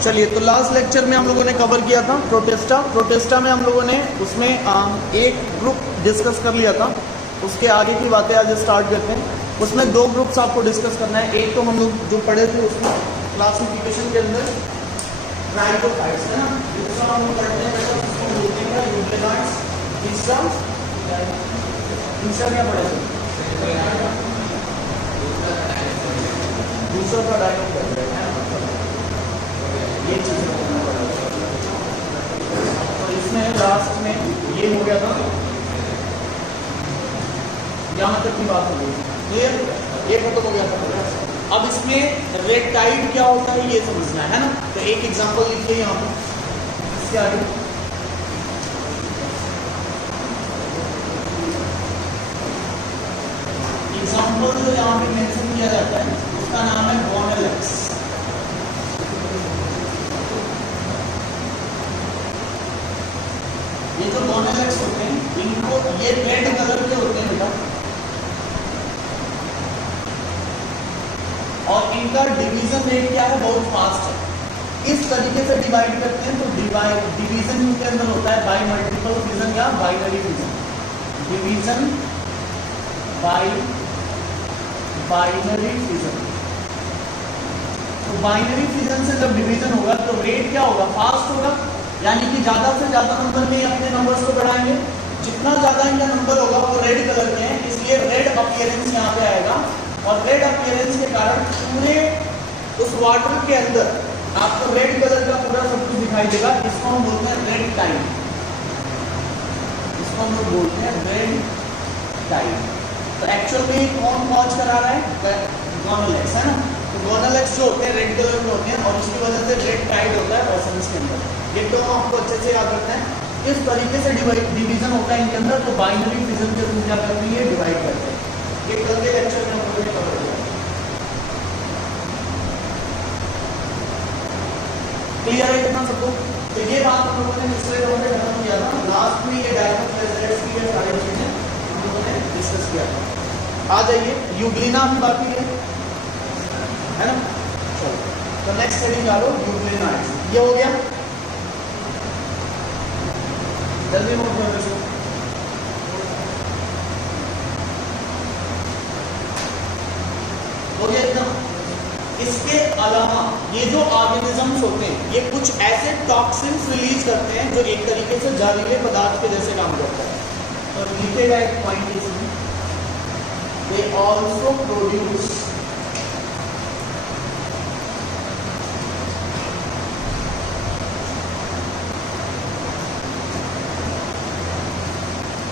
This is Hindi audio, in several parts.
चलिए, तो लास्ट लेक्चर में हम लोगों ने कवर किया था प्रोटेस्टा में हम लोगों ने उसमें एक ग्रुप डिस्कस कर लिया था। उसके आगे की बातें आज स्टार्ट करते हैं। उसमें दो ग्रुप्स आपको डिस्कस करना है। एक तो हम लोग जो पढ़े थे उसमें क्लासिफिकेशन के अंदर ट्राइकोफाइट्स है ना, दूसरा हम लोग पढ़ते हैं बेटा उसको बोलते हैं यूग्लेनाइड्स, तीसरा क्या पढ़े थे, दूसरा का डायकोफाइट है ना, ये चीज। तो इसमें लास्ट में ये हो गया था, यहाँ तक की बात हो गई, क्लियर, ये खत्म हो गया था। अब इसमें रेड टाइड क्या होता है ये समझना है ना। तो एक एग्जांपल लिखिए यहाँ पर, इसके आगे एग्जांपल जो यहाँ पे मेंशन किया जाता है उसका नाम है गोनेलेक्स। ये जो गोनेलेक्स होते हैं इनको, ये रेड कलर के होते हैं बेटा, और इनका डिवीजन रेट क्या है, बहुत फास्ट है। इस तरीके से डिवाइड करते हैं तो डिवीजन के अंदर होता है बाई मल्टीपल फिजन या binary fission. Division by binary fission. तो बाइनरी फिजन से जब डिवीजन होगा तो रेट क्या होगा, फास्ट होगा, यानी कि ज्यादा से ज्यादा नंबर में अपने नंबर्स को बढ़ाएंगे। जितना ज्यादा इनका नंबर होगा वो रेड कलर में है, इसलिए रेड अपीयरेंस यहाँ पे आएगा। और रेड अपीयरेंस के कारण पूरे उस वाटर के अंदर आपको रेड कलर का पूरा सब कुछ दिखाई देगा। इसको हम बोलते हैं रेड टाइड, इसको हम लोग बोलते हैं रेड टाइड। तो एक्चुअल में कौन कॉज करा रहा है, गोनेलेक्स है ना। तो गोनेलेक्स जो होते हैं रेड कलर के होते हैं और इसकी वजह से रेड टाइड होता है पर्सन्स के अंदर। ये तो आपको अच्छे से याद रखना है। इस तरीके से डिवीजन होता है इनके अंदर। तो बाइनरी फिजन के थ्रू क्या करती है, डिवाइड करते हैं। ये कल के लेक्चर में हम लोगों ने कवर किया। क्लियर है कितना सबको। तो ये बात हम लोगों ने पिछले वीडियो में खत्म किया था। लास्ट में ये डायकोफ्लेजेलेट्स की ये सारी चीजें हम लोगों ने डिस्कस किया था। आ जाइए, यूग्लिना भी बाकी है ना। चलो तो नेक्स्ट हेडिंग डालो, यूग्लिनाइड्स। ये हो गया, जल्दी नोट कर लो। हो गया एकदम। इसके अलावा ये जो ऑर्गेनिजम्स होते हैं ये कुछ ऐसे टॉक्सिन्स रिलीज करते हैं जो एक तरीके से जहरीले पदार्थ के जैसे काम करता है। तो लिखेगा एक पॉइंट इसमें, they also produce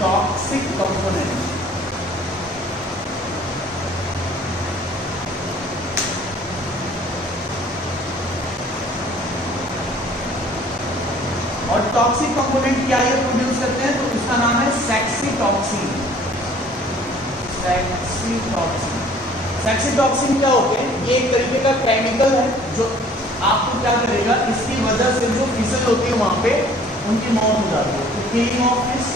toxic component. और टॉक्सिक कंपोनेंट क्या ये प्रोड्यूस करते हैं, तो इसका नाम है सेक्सीटॉक्सिन। सेक्सीटॉक्सिन क्या होते हैं, ये एक तरीके का केमिकल है जो आपको क्या करेगा, इसकी वजह से जो फिशेज होती है वहां पे उनकी मौत हो जाती है। तो किलिंग ऑफ फिश,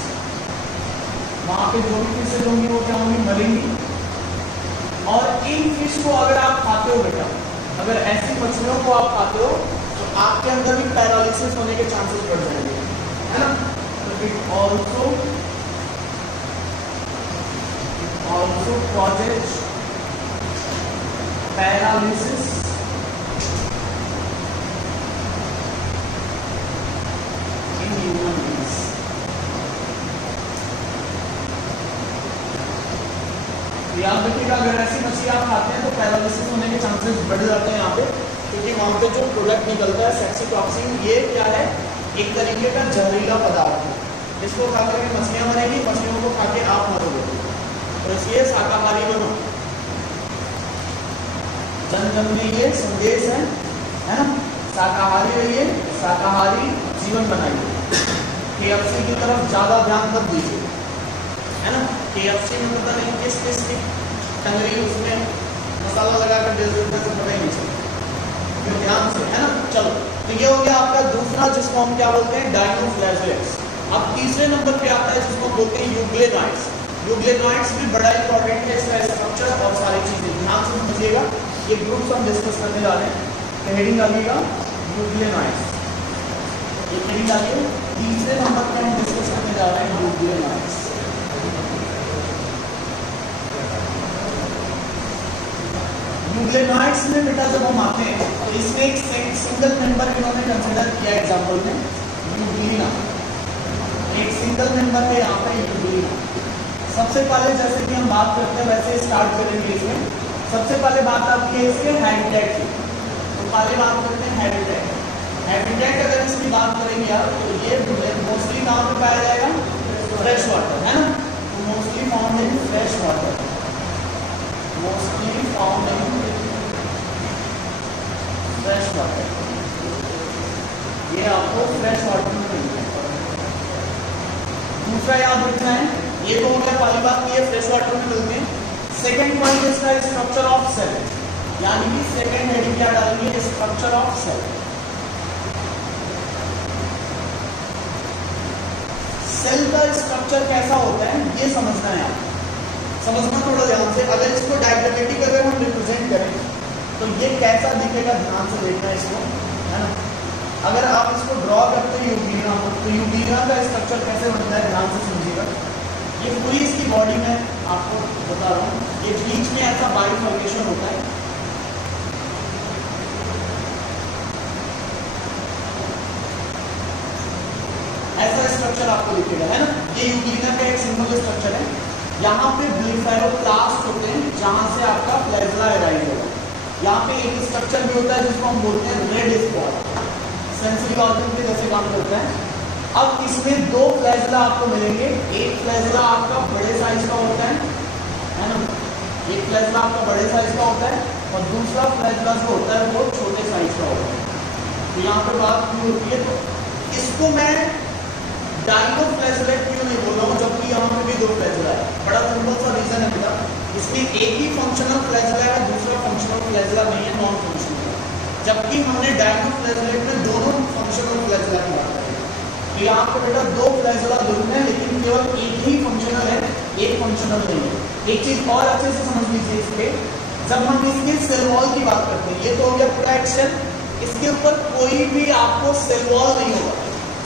वहां पे जो भी फिशेज होंगी वो क्या होंगी, मरेंगी। और इन फिश को अगर आप खाते हो बेटा, अगर ऐसी मछलियों को आप खाते हो तो आपके अंदर भी पैरालिसिस होने के चांसेस बढ़ जाएंगे, है ना। तो it also causes paralysis in human beings. याद रखिएगा, अगर ऐसी मछली आप खाते हैं तो पैरालिसिस होने के चांसेस बढ़ जाते हैं यहाँ पे, क्योंकि वहां पे जो प्रोडक्ट निकलता है सेक्सीटॉक्सिन, ये क्या है, एक तरीके का जहरीला पदार्थ है। इसको खा करके मछलियां मरेंगी, मछलियों को खा के आप मरोगे। तो इसलिए शाकाहारी बनो। जन जन में ये संदेश है ना, शाकाहारी रहिए, शाकाहारी जीवन बनाइए। KFC की तरफ ज्यादा ध्यान मत दीजिए, है ना। KFC में पता नहीं किस किस की टंगरी उसमें मसाला लगाकर दे देते हैं, पता ही नहीं चलता। ध्यान से, है ना। चलो, तो ये हो गया आपका दूसरा, जिसको हम क्या बोलते हैं, डायकोफ्लेजेलेट्स। अब तीसरे नंबर पे आता है जिसको बोलते हैं यूग्लेनाइड्स। यूग्लेनाइड्स भी बड़ा इंपॉर्टेंट है, इसका स्ट्रक्चर और सारी चीजें ध्यान से समझिएगा। ये ग्रुप्स हम डिस्कस करने जा रहे हैं। हेडिंग आएगा न्यूक्लियोनाइड्स। एक हेडिंग डालिए, तीसरे नंबर पे हम डिस्कस करने जा रहे हैं न्यूक्लियोनाइड्स। न्यूक्लियोनाइड्स में बेटा जब हम आते हैं तो इसमें एक सिंगल मेंबर इन्होंने कंसीडर किया एग्जांपल में, यूग्लिना। एक सिंगल मेंबर है यहाँ पे यूग्लिना। सबसे पहले जैसे कि हम बात करते हैं वैसे स्टार्ट करेंगे इसमें। सबसे पहले बात आपकी है इसके हैबिटेट की, तो पहले बात करते हैं हैबिटेट। हैबिटेट अगर इसकी बात करेंगे यार तो ये मोस्टली कहाँ पे पाया जाएगा, फ्रेश वाटर, है ना। तो mostly found in fresh water, mostly found in fresh water. ये आपको फ्रेश वाटर में मिलता है। दूसरा याद रखना है, ये तो हो गया पहली बात कि ये फ्रेश वाटर में मिलते हैं। सेकेंड पॉइंट इसका स्ट्रक्चर ऑफ सेल, यानी कि सेकेंड हेडिंग क्या डालेंगे, स्ट्रक्चर ऑफ सेल। सेल का स्ट्रक्चर कैसा होता है ये समझना है आपको, समझना थोड़ा ध्यान से। अगर इसको डायग्रामेटिक अगर हम रिप्रेजेंट करें तो ये कैसा दिखेगा, ध्यान से देखना है इसको, है ना। अगर आप इसको ड्रॉ करते हैं यूग्लिना तो यूग्लिना का स्ट्रक्चर कैसे बनता है ध्यान से समझिएगा। ये पूरी इसकी बॉडी में आपको बता रहा हूँ, ये बीच में ऐसा बाइफर्केशन होता है। ऐसा स्ट्रक्चर आपको दिखेगा, है ना। ये यूग्लिना का एक सिंपल स्ट्रक्चर है। यहाँ पे ब्लेफारोप्लास्ट होते हैं जहां से आपका फ्लैजेला अराइज होगा। यहाँ पे एक स्ट्रक्चर भी होता है जिसको हम बोलते हैं रेड स्पॉट, सेंसरी ऑर्गन के जैसे काम करता है। अब इसमें दो फ्लैजेला आपको मिलेंगे, एक फ्लैजेला आपका बड़े साइज का होता है ना, एक फ्लैजेला आपका बड़े साइज का होता है और दूसरा फ्लैजेला जो होता है वो छोटे साइज का होता है। तो यहाँ पे बात क्यों होती है, तो इसको मैं डाइनोफ्लैजेलेट क्यों नहीं बोल रहा हूँ जबकि यहाँ पे भी दो फ्लैजेला है। बड़ा सिंपल सा रीजन है बेटा, इसमें एक ही फंक्शनल फ्लैजेला है, दूसरा फंक्शनल फ्लैजेला नहीं है, नॉन फंक्शनल। जबकि हमने डाइनोफ्लैजेलेट में दोनों फंक्शनल फ्लैजेला की बात करी। तो यहाँ पे बेटा दो फ्लैजेला जरूर है लेकिन केवल एक ही फंक्शनल है, एक फंक्शनल नहीं है। एक चीज और अच्छे से समझ लीजिए, इसके जब हम इसके सेल वॉल की बात करते हैं, ये तो हो गया पूरा एक सेल, इसके ऊपर कोई भी आपको सेल वॉल नहीं होगा।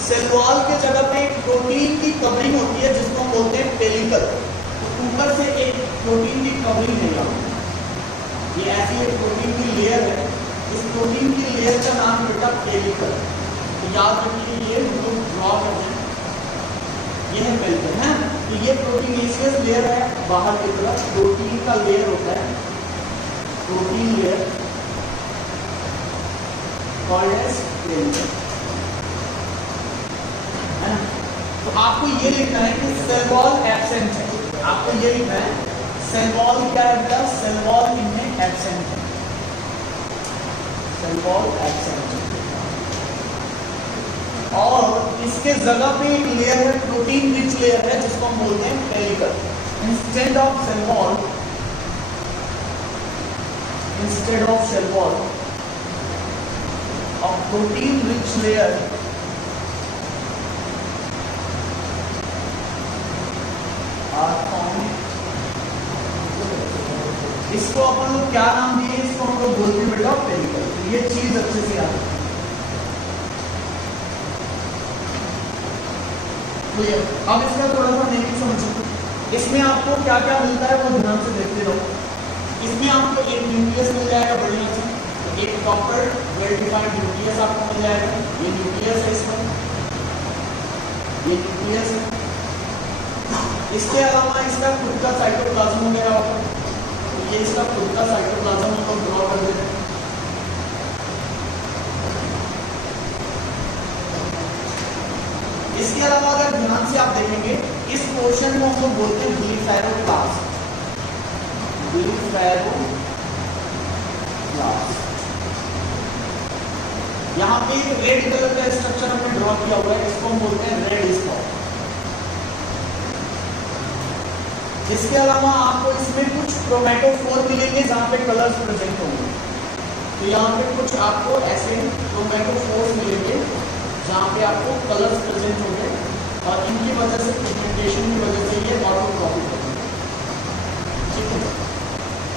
सेल वॉल के जगह पे एक प्रोटीन की कवरिंग होती है जिसको हम बोलते हैं पेलिकल। तो ऊपर से एक प्रोटीन की कवरिंग है, ये ऐसी एक प्रोटीन की लेयर है। इस प्रोटीन की लेयर का नाम बेटा पेलिकल। तो याद रखिए ये लोग ड्रॉ करते हैं, ये है पेलिकल, है। तो ये प्रोटीनेशियस लेयर है, बाहर की तरफ प्रोटीन का लेयर होता है, protein layer called as pellicle, है ना। तो आपको ये लिखना है कि सेल वॉल एब्सेंट है, आपको ये लिखना है सेल वॉल क्या है बेटा, सेल वॉल इनमें एब्सेंट है, सेल वॉल एब्सेंट है। और इसके जगह पे एक लेयर है, प्रोटीन रिच लेयर है जिसको हम बोलते हैं pellicle. Instead of cell wall, instead of cell wall of protein rich layer इसको अपन लोग क्या नाम दिए, इसको हम लोग बोलते हैं बेटा पेलिकल। तो ये चीज अच्छे से याद रखिए। अब इसका थोड़ा सा नेम समझो, इसमें आपको क्या क्या मिलता है वो ध्यान से देखते रहो। इसमें आपको एक न्यूक्लियस मिल जाएगा बढ़िया से, एक प्रॉपर वेल डिफाइंड न्यूक्लियस आपको मिल जाएगा। ये न्यूक्लियस है, इसका ये न्यूक्लियस है। इसके अलावा इसका खुद का साइटोप्लाज्म वगैरह होगा, तो ये इसका खुद का साइटोप्लाज्म हम लोग ड्रॉ कर देते हैं। इसके अलावा अगर ध्यान से आप देखेंगे इस पोर्शन को हम लोग बोलते हैं ब्लीफेरोप्लास्ट, ब्लीफेरोप्लास्ट। यहाँ पे एक रेड कलर का स्ट्रक्चर हमने ड्रॉ किया हुआ है, इसको हम बोलते हैं रेड स्पॉट। इसके अलावा आपको इसमें कुछ क्रोमैटोफोर मिलेंगे जहाँ पे कलर्स प्रेजेंट होंगे। तो यहाँ पे कुछ आपको ऐसे क्रोमैटोफोर मिलेंगे जहाँ पे आपको कलर्स प्रेजेंट होंगे और इनकी वजह से पिगमेंटेशन की वजह से ये ऑटोट्रॉपिक होंगे, ठीक है।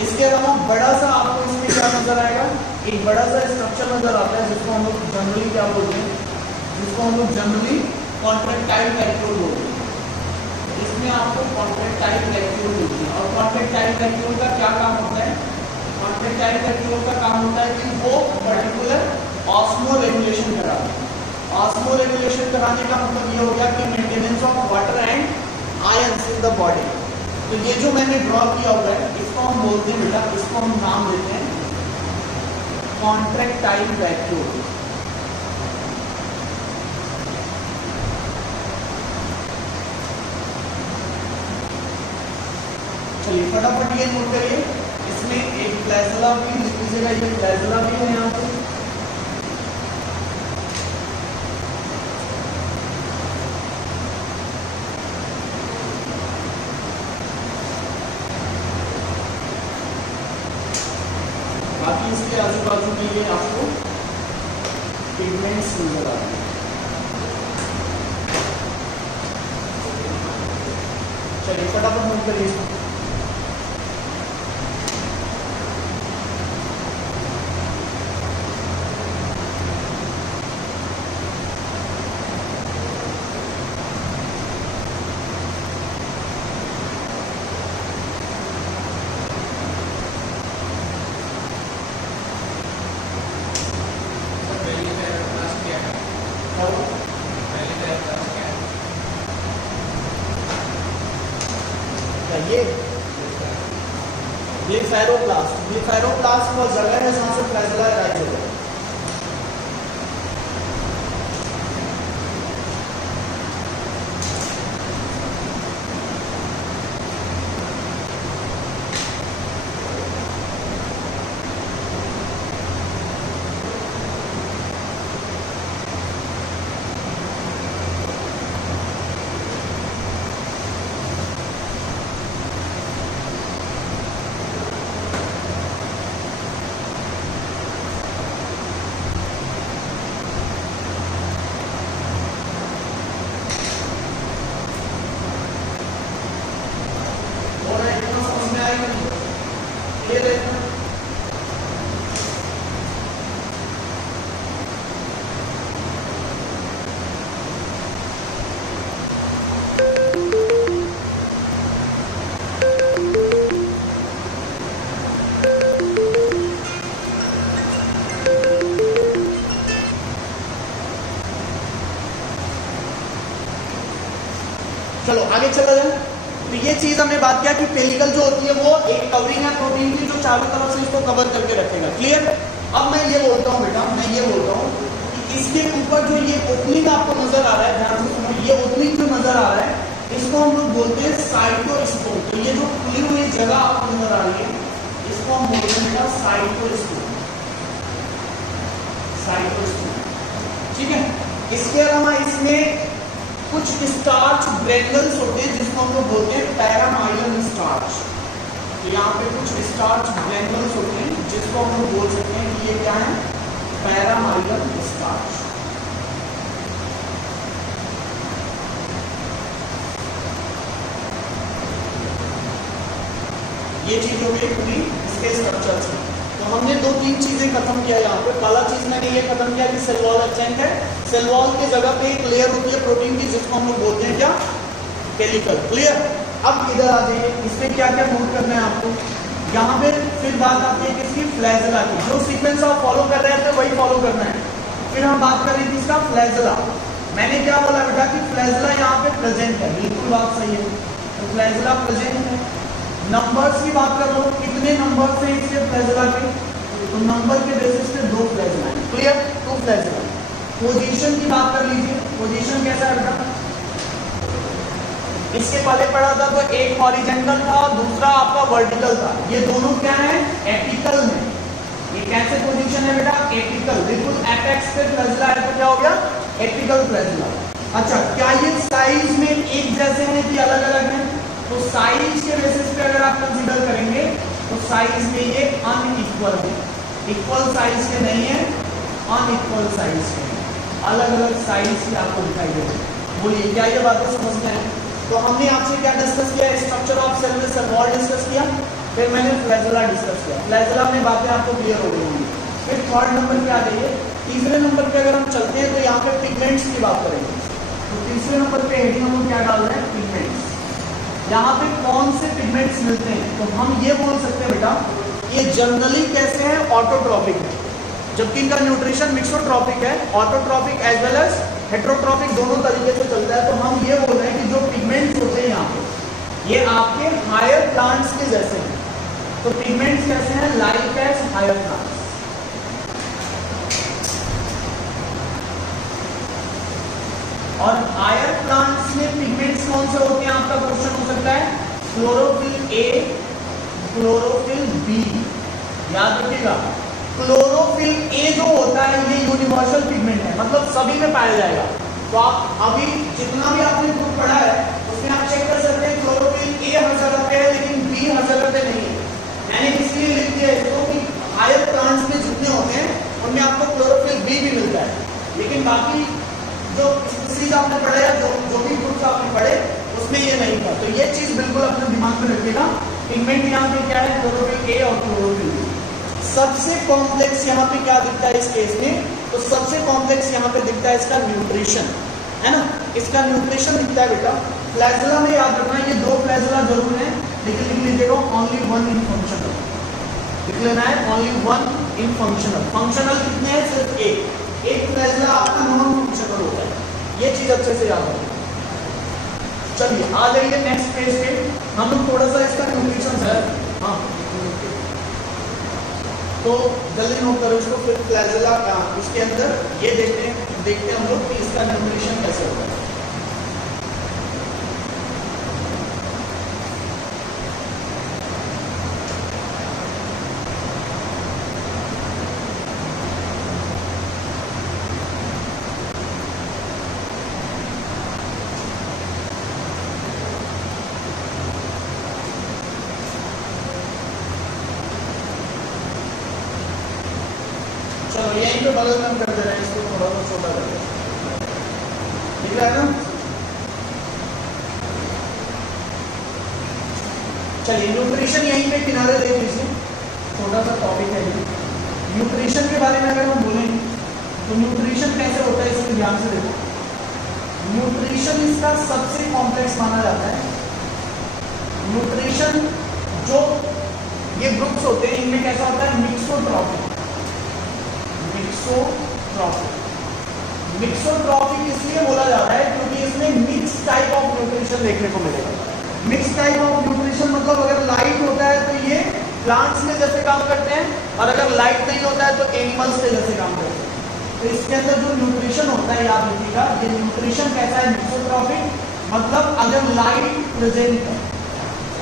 इसके अलावा बड़ा सा आपको इसमें क्या नजर आएगा, एक बड़ा सा स्ट्रक्चर नजर आता है जिसको हम लोग जनरली क्या बोलते हैं, जिसको हम लोग जनरली कॉन्ट्रैक्टाइल वैक्यूल बोलते हैं। इसमें आपको कॉन्ट्रैक्टाइल वैक्यूल मिलती है। और कॉन्ट्रैक्टाइल वैक्यूल का क्या काम होता है? कॉन्ट्रैक्टाइल वैक्यूल का काम होता है कि वो पर्टिकुलर ऑस्मो रेगुलेशन कराता है। ऑस्मो रेगुलेशन कराने का मतलब ये हो गया कि maintenance of water and ions in the body. तो ये जो मैंने ड्रॉ किया हुआ है इसको हम बोलते हैं बेटा, इसको हम नाम देते हैं कॉन्ट्रैक्टाइल वैक्यूल। चलिए फटाफट ये नोट करिए, इसमें एक फ्लैजेला भी लिख लीजिएगा, ये फ्लैजेला भी है यहाँ पे। बाकी इसके आजू बाजू में ये आपको पिगमेंट्स नजर आ रहे हैं। चलिए फटाफट नोट करिए इसको। ये फेरोप्लास्ट, ये फेरोप्लास्ट वो जगह है जहां से फ्लैजेला अराइज होता है। चलो आगे चला जाए। तो ये चीज हमने बात किया कि पेलिकल जो होती है वो एक कवरिंग है प्रोटीन की जो चारों तरफ से इसको कवर करके रखेगा। क्लियर? अब मैं ये बोलता हूँ बेटा, मैं ये बोलता हूँ कि इसके ऊपर जो ये ओपनिंग आपको नजर आ रहा है, ध्यान से सुनो, ये ओपनिंग जो नजर आ रहा है इसको हम लोग बोलते हैं साइटोस्कोप। तो ये जो खुली हुई जगह आपको नजर आ रही है इसको हम बोलते हैं बेटा साइटोस्कोप। साइटोस्कोप, ठीक है। इसके अलावा इसमें कुछ स्टार्च ग्रेन्युल्स होते हैं जिसको हम लोग बोलते हैं पैरामाइलन स्टार्च। तो यहाँ पे कुछ स्टार्च ग्रेन्युल्स होते हैं जिसको हम लोग बोल सकते हैं कि ये क्या है, पैरामाइलन स्टार्च। ये चीज हो गई पूरी इसके स्ट्रक्चर से। तो हमने दो तीन चीजें खत्म किया यहाँ पे। पहला चीज मैंने ये खत्म किया कि सेल वॉल एक्सचेंज है। सेल वॉल के जगह पे एक लेयर होती है प्रोटीन की जिसको हम लोग बोलते हैं क्या, पेलिकल। क्लियर? अब इधर आ जाइए, इसमें क्या क्या नोट करना है आपको। यहाँ पे फिर बात आती है किसकी, फ्लैजेला की। जो सीक्वेंस आप फॉलो कर रहे थे वही फॉलो करना है। फिर हम बात कर रहे थे इसका फ्लैजेला। मैंने क्या बोला बेटा कि फ्लैजेला यहाँ पे प्रेजेंट है, बिल्कुल बात सही है। तो फ्लैजेला प्रेजेंट है। नंबर्स की बात कर लो, कितने नंबर से इसके फ्लैजेला के, तो नंबर के बेसिस पे दो फ्लैजेला है। क्लियर? दो फ्लैजेला। पोजीशन की बात कर लीजिए, पोजीशन कैसा है बेटा, इसके पहले पढ़ा था तो एक हॉरिजॉन्टल था, दूसरा आपका वर्टिकल था। ये दोनों क्या है, एपिकल में। ये कैसे पोजीशन है बेटा, एपिकल। बिल्कुल एपेक्स पे फ्लैजेला है तो क्या हो गया, एपिकल फ्लैजेला। अच्छा, क्या ये साइज में एक जैसे हैं कि अलग अलग हैं? तो साइज के बेसिस पे अगर आप कंसीडर करेंगे तो साइज में ये अनइक्वल है, इक्वल साइज के नहीं है, अनइक्वल साइज के, अलग अलग साइज के आपको दिखाई दे रहे हैं। बोलिए क्या ये बातें समझते हैं? तो हमने आपसे क्या डिस्कस किया, स्ट्रक्चर ऑफ सेल में सेल वॉल डिस्कस किया, फिर मैंने फ्लैजेला डिस्कस किया। फ्लैजेला में बातें आपको क्लियर हो गई होंगी। फिर थर्ड नंबर पे आ जाइए। तीसरे नंबर पे अगर हम चलते हैं तो यहाँ पे पिगमेंट्स की बात करेंगे। तो तीसरे नंबर पे हेडिंग हम क्या डाल रहे हैं, पिगमेंट्स। यहाँ पे कौन से पिगमेंट्स मिलते हैं, तो हम ये बोल सकते हैं बेटा ये जनरली कैसे हैं, ऑटोट्रॉपिक है, जबकि इनका न्यूट्रिशन मिक्सोट्रॉपिक है। Autotrophic as well as heterotrophic दोनों तरीके से चलता है। तो हम ये बोल रहे हैं कि जो पिगमेंट्स होते हैं यहाँ पे ये आपके हायर प्लांट्स के जैसे हैं। तो पिगमेंट्स कैसे हैं, लाइक एज हायर प्लांट्स। और हायर प्लांट्स में पिगमेंट्स कौन से होते हैं, आपका क्वेश्चन हो सकता है क्लोरोफिल ए, क्लोरोफिल बी। याद रखिएगा क्लोरोफिल ए जो होता है ये यूनिवर्सल पिगमेंट है, मतलब सभी में पाया जाएगा। तो आप अभी जितना भी आपने ग्रुप पढ़ा है उसमें आप चेक कर सकते हैं क्लोरोफिल ए हर जगह पे है लेकिन बी हर जगह पे नहीं है। मैंने इसलिए लिख दिया इसको कि हायर प्लांट्स में जितने होते हैं उनमें आपको क्लोरोफिल बी भी मिलता है, लेकिन बाकी जो स्पीशीज आपने पढ़े या जो भी ग्रुप्स आपने पढ़े उसमें ये नहीं था। तो ये चीज बिल्कुल अपने दिमाग में रखिएगा। पिगमेंट यहाँ पे क्या है, क्लोरोफिल ए और क्लोरोफिल बी। सबसे कॉम्प्लेक्स यहाँ पे क्या दिखता है इस केस में, तो सबसे कॉम्प्लेक्स यहाँ पे दिखता है इसका न्यूट्रिशन, है ना। इसका न्यूट्रिशन दिखता है बेटा फ्लैजेला में। याद रखना ये दो फ्लैजेला जरूर है, लेकिन लिख लीजिएगा ओनली वन इन फंक्शनल, लिख लेना है only one in functional. Functional कितने हैं, सिर्फ एक फ्लैजेला आपका नॉन फंक्शनल होता है, ये चीज अच्छे से याद रखना। चलिए आ जाइए नेक्स्ट पेज पे, हम लोग थोड़ा सा इसका न्यूट्रिशन है, हाँ तो जल्दी नोट करो इसको। फिर फ्लैजेला का उसके अंदर ये देखते हैं हम लोग कि इसका न्यूट्रिशन कैसे होता है। चलो यहीं पे बगल में हम कर दे रहे हैं, इसको थोड़ा सा छोटा कर दे, ठीक है ना। चलिए न्यूट्रिशन यहीं पे किनारे दे दीजिए, छोटा सा टॉपिक है ये। न्यूट्रिशन के बारे में अगर हम बोलें तो न्यूट्रिशन कैसे होता है इसको ध्यान से देखो। न्यूट्रिशन इसका सबसे कॉम्प्लेक्स माना जाता है। न्यूट्रिशन जो ये ग्रुप्स होते हैं इनमें कैसा होता है, मिक्सोट्रॉपिक। मिक्सोट्रॉपिक इसलिए बोला जाता है क्योंकि इसमें मिक्स टाइप ऑफ न्यूट्रिशन देखने को मिलेगा। मिक्स टाइप ऑफ न्यूट्रिशन मतलब अगर लाइट होता है तो ये प्लांट्स के जैसे काम करते हैं, और अगर लाइट नहीं होता है तो एनिमल्स के जैसे काम करते हैं। तो इसके अंदर जो न्यूट्रिशन होता है याद रखिएगा, ये न्यूट्रिशन कैसा है, मिक्सोट्रॉपिक। मतलब अगर लाइट प्रेजेंट है,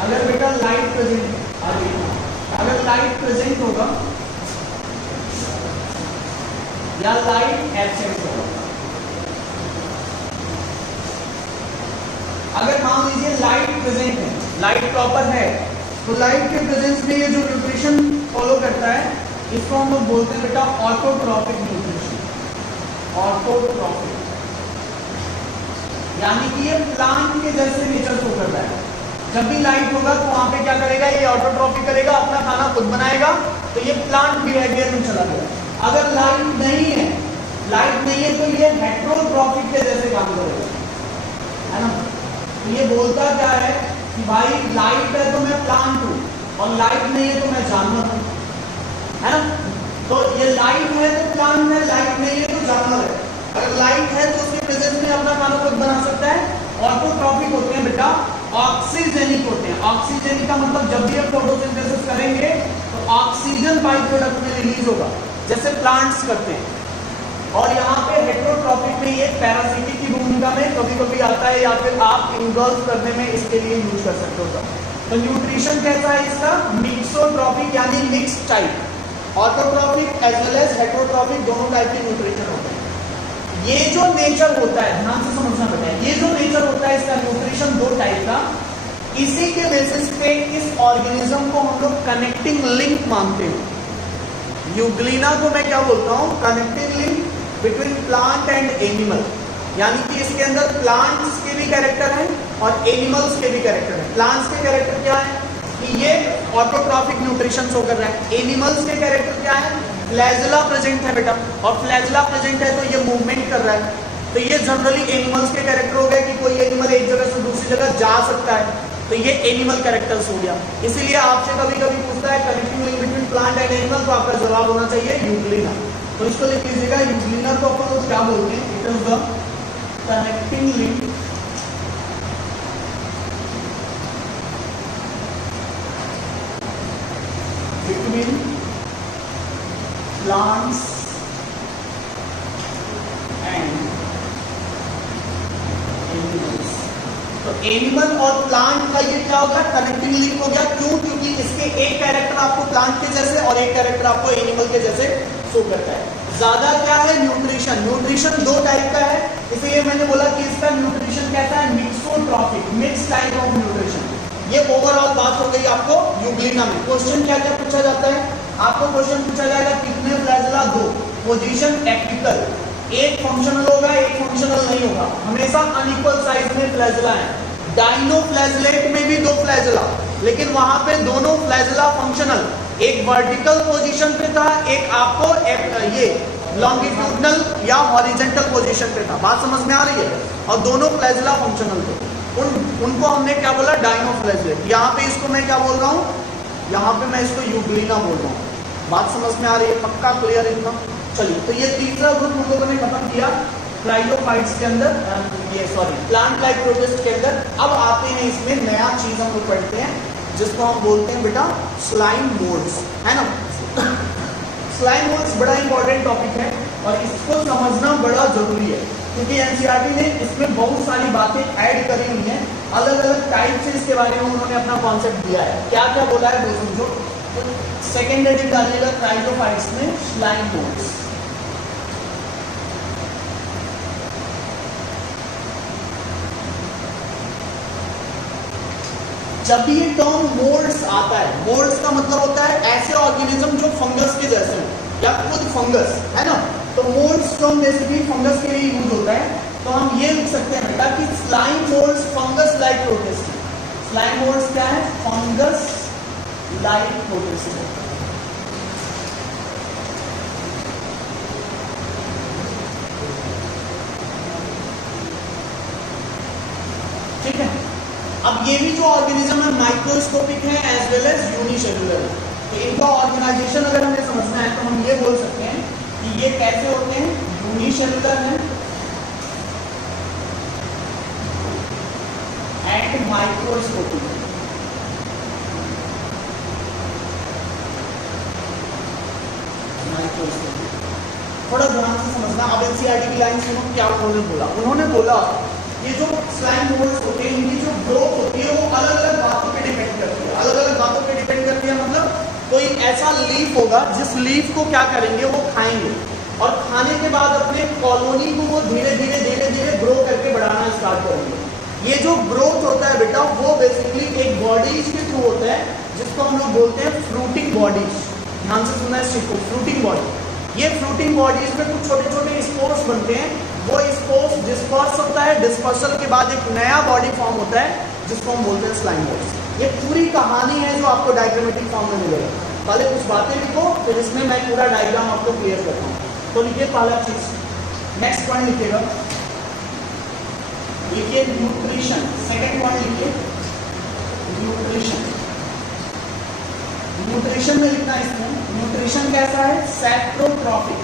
अगर बेटा लाइट प्रेजेंट है, अगर लाइट प्रेजेंट होगा या लाइट एब्सेंट होगा, अगर मान लीजिए लाइट प्रेजेंट है, लाइट प्रॉपर है, तो लाइट के प्रेजेंस में ये जो न्यूट्रिशन फॉलो करता है इसको हम लोग बोलते हैं बेटा ऑटोट्रॉपिक न्यूट्रिशन। ऑटोट्रॉपिक यानी कि ये प्लांट के जैसे नेचर शो करता है। जब भी लाइट होगा तो वहां पे क्या करेगा, ये ऑटोट्रॉपिक करेगा, अपना खाना खुद बनाएगा, तो ये प्लांट बिहेवियर में चला गया। अगर लाइट नहीं है तो ये हेट्रोट्रॉपिक के जैसे काम करेगा, है ना। तो ये बोलता क्या है कि भाई लाइट है तो मैं प्लांट हूं, और लाइट नहीं है तो मैं जानवर हूं, है ना। तो ये लाइट है तो प्लांट है, लाइट नहीं है तो जानवर है। अगर लाइट है तो उसके प्रेजेंस में अपना खाना खुद बना सकता है। ऑटोट्रॉपिक होते हैं बेटा ऑक्सीजेनिक होते हैं। ऑक्सीजेनिक का मतलब जब भी आप फोटोसिंथेसिस करेंगे तो ऑक्सीजन बाई प्रोडक्ट में रिलीज होगा, जैसे प्लांट्स करते हैं। और यहाँ पे हेट्रोट्रॉपिक में ये पैरासिटिक की भूमिका में कभी कभी आता है, या फिर आप इनगल्फ करने में इसके लिए यूज कर सकते हो। तो न्यूट्रिशन कैसा है इसका, मिक्सोट्रॉपिक यानी mix type. Autotrophic as well as heterotrophic दोनों टाइप के न्यूट्रिशन होते हैं। ये जो नेचर होता है, ध्यान से समझना पड़ता है, ये जो नेचर होता है इसका न्यूट्रिशन दो टाइप का, इसी के बेसिस पे इस ऑर्गेनिज्म को हम लोग कनेक्टिंग लिंक मानते हैं। यूग्लिना को मैं क्या बोलता हूँ, connecting link between plant and animal. यानी कि इसके अंदर प्लांट्स के भी कैरेक्टर हैं और एनिमल्स के भी कैरेक्टर हैं। प्लांट्स के कैरेक्टर क्या है, कि ये ऑटोट्रॉफिक न्यूट्रिशन शो कर रहा है। एनिमल्स के कैरेक्टर क्या है, फ्लैजेला प्रेजेंट है बेटा, और फ्लैजेला प्रेजेंट है तो ये मूवमेंट कर रहा है। तो ये जनरली एनिमल्स के कैरेक्टर हो गए कि कोई एनिमल एक जगह से दूसरी जगह जा सकता है, तो ये एनिमल कैरेक्टर्स हो गया। इसीलिए आपसे कभी कभी पूछता है connecting link between plant and animal, तो आपका जवाब होना चाहिए यूग्लिना। तो इसको लिख लीजिएगा, यूग्लिना को अपन लोग क्या बोलते हैं, it is the connecting link between plants and animals. तो एनिमल और प्लांट का ये क्या होगा, कनेक्टिंग लिंक हो गया। क्यों, क्योंकि इसके एक कैरेक्टर आपको प्लांट के जैसे और एक कैरेक्टर आपको एनिमल के जैसे शो करता है। ज्यादा क्या है, न्यूट्रिशन। न्यूट्रिशन दो टाइप का है, इसलिए मैंने बोला कि इसका न्यूट्रिशन कैसा है, mixotrophic, mix type of nutrition. ये ओवरऑल बात हो गई आपको यूग्लिना में। क्वेश्चन क्या क्या पूछा जाता है, आपको क्वेश्चन पूछा जाएगा कितने फ्लैजेला, दो, पोजीशन एपिकल, एक फंक्शनल होगा एक फंक्शनल नहीं होगा, हमेशा अनइक्वल साइज में फ्लैजेला है। डाइनोफ्लैजेलेट में भी दो फ्लैजेला, लेकिन वहां पे दोनों फ्लैजेला फंक्शनल, एक वर्टिकल पोजीशन पे था, एक आपको ये लॉन्गिट्यूडनल या हॉरिजॉन्टल पोजीशन पे था। बात समझ में आ रही है, और दोनों फ्लैजेला फंक्शनल थे। उनको हमने क्या बोला, डाइनोफ्लैजेलेट। यहाँ पे इसको मैं क्या बोल रहा हूँ, यहाँ पे मैं इसको यूग्लिना बोल रहा हूँ। बात समझ में आ रही है, पक्का क्लियर इतना। चलिए, तो ये तीसरा ग्रुप हम लोगों ने खत्म किया क्राइलोफाइट्स के अंदर, ये सॉरी प्लांट लाइफ प्रोटिस्ट के अंदर। अब आते हैं इसमें नया चीज हम लोग पढ़ते हैं जिसको हम बोलते हैं बेटा स्लाइम मोल्ड्स, है ना। स्लाइम मोल्ड्स बड़ा इंपॉर्टेंट टॉपिक है और इसको समझना बड़ा जरूरी है, क्योंकि एनसीईआरटी ने इसमें बहुत सारी बातें ऐड करी हुई हैं। अलग अलग टाइप से इसके बारे में उन्होंने अपना कॉन्सेप्ट दिया है। क्या क्या बोला है वो समझो। सेकेंड हेडिंग डालिएगा क्राइलोफाइट्स में स्लाइम मोल्ड्स। जब भी ये टर्म मोल्ड्स आता है, मोल्ड्स का मतलब होता है ऐसे ऑर्गेनिज्म जो फंगस के जैसे हो या खुद फंगस, है ना। तो मोल्ड्स टर्म बेसिकली फंगस के लिए यूज होता है। तो हम ये लिख सकते हैं बेटा कि slime moulds fungus like protist. Slime moulds क्या है, फंगस लाइक प्रोटिस्ट। ठीक है। अब ये भी जो ऑर्गेनिज्म है माइक्रोस्कोपिक है एज वेल एज यूनिसेलुलर है। तो इनका ऑर्गेनाइजेशन अगर हमें समझना है तो हम ये बोल सकते हैं कि ये कैसे होते हैं, यूनिसेलुलर है एंड माइक्रोस्कोपिक। थोड़ा ध्यान से समझना। अब एनसीईआरटी की लाइन सुनो क्या उन्होंने बोला ये जो स्लाइम मोल्ड्स होते हैं इनकी जो ग्रोथ होती है वो अलग अलग बातों पे डिपेंड करती है। अलग अलग बातों पे डिपेंड करती है मतलब कोई ऐसा लीफ होगा जिस लीफ को क्या करेंगे, वो खाएंगे और खाने के बाद अपने कॉलोनी को वो धीरे धीरे ग्रो करके बढ़ाना स्टार्ट करेंगे। ये जो ग्रोथ होता है बेटा वो बेसिकली एक बॉडीज के थ्रू होता है जिसको हम लोग बोलते हैं फ्रूटिंग बॉडीज। ध्यान से सुनना है इसको, फ्रूटिंग बॉडी। ये फ्रूटिंग बॉडीज में कुछ छोटे छोटे स्पोर्स बनते हैं, वो स्पोर्स डिस्पर्स होता है, डिस्पर्सल के बाद एक नया बॉडी फॉर्म होता है जिसको हम बोलते हैं स्लाइम मोल्ड्स। ये पूरी कहानी है जो आपको डायग्रामेटिक फॉर्म में मिलेगा। पहले कुछ बातें लिखो फिर इसमें मैं पूरा डायग्राम आपको क्लियर करता हूँ। तो लिखिए पहला चीज, नेक्स्ट पॉइंट लिखिएगा, लिखिए न्यूट्रिशन। सेकेंड पॉइंट लिखिए न्यूट्रिशन। न्यूट्रिशन में लिखना इसमें, न्यूट्रिशन कैसा है, सैप्रोट्रॉफिक।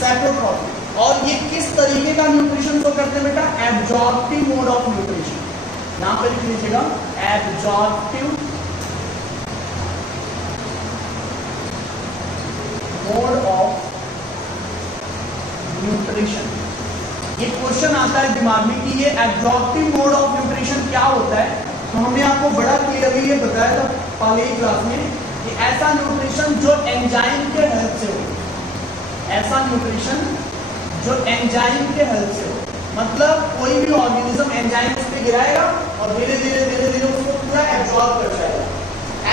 सैप्रोट्रॉफिक। और ये किस तरीके का न्यूट्रिशन शो करते हैं बेटा, एब्जॉर्प्टिव मोड ऑफ न्यूट्रिशन। यहां पर लिख लीजिएगा एब्जॉर्प्टिव मोड ऑफ न्यूट्रिशन। ये क्वेश्चन आता है दिमाग में कि ये एब्जॉर्प्टिव मोड ऑफ न्यूट्रिशन क्या होता है। तो हमने आपको बड़ा क्लियरली ये बताया था पहले ही क्लास में कि ऐसा न्यूट्रिशन जो एंजाइम के हेल्प से हो, ऐसा न्यूट्रिशन जो एंजाइम के हेल्प से हो, मतलब कोई भी ऑर्गेनिज्म एंजाइम उस पर गिराएगा और धीरे धीरे उसको पूरा एब्जॉर्ब कर जाएगा।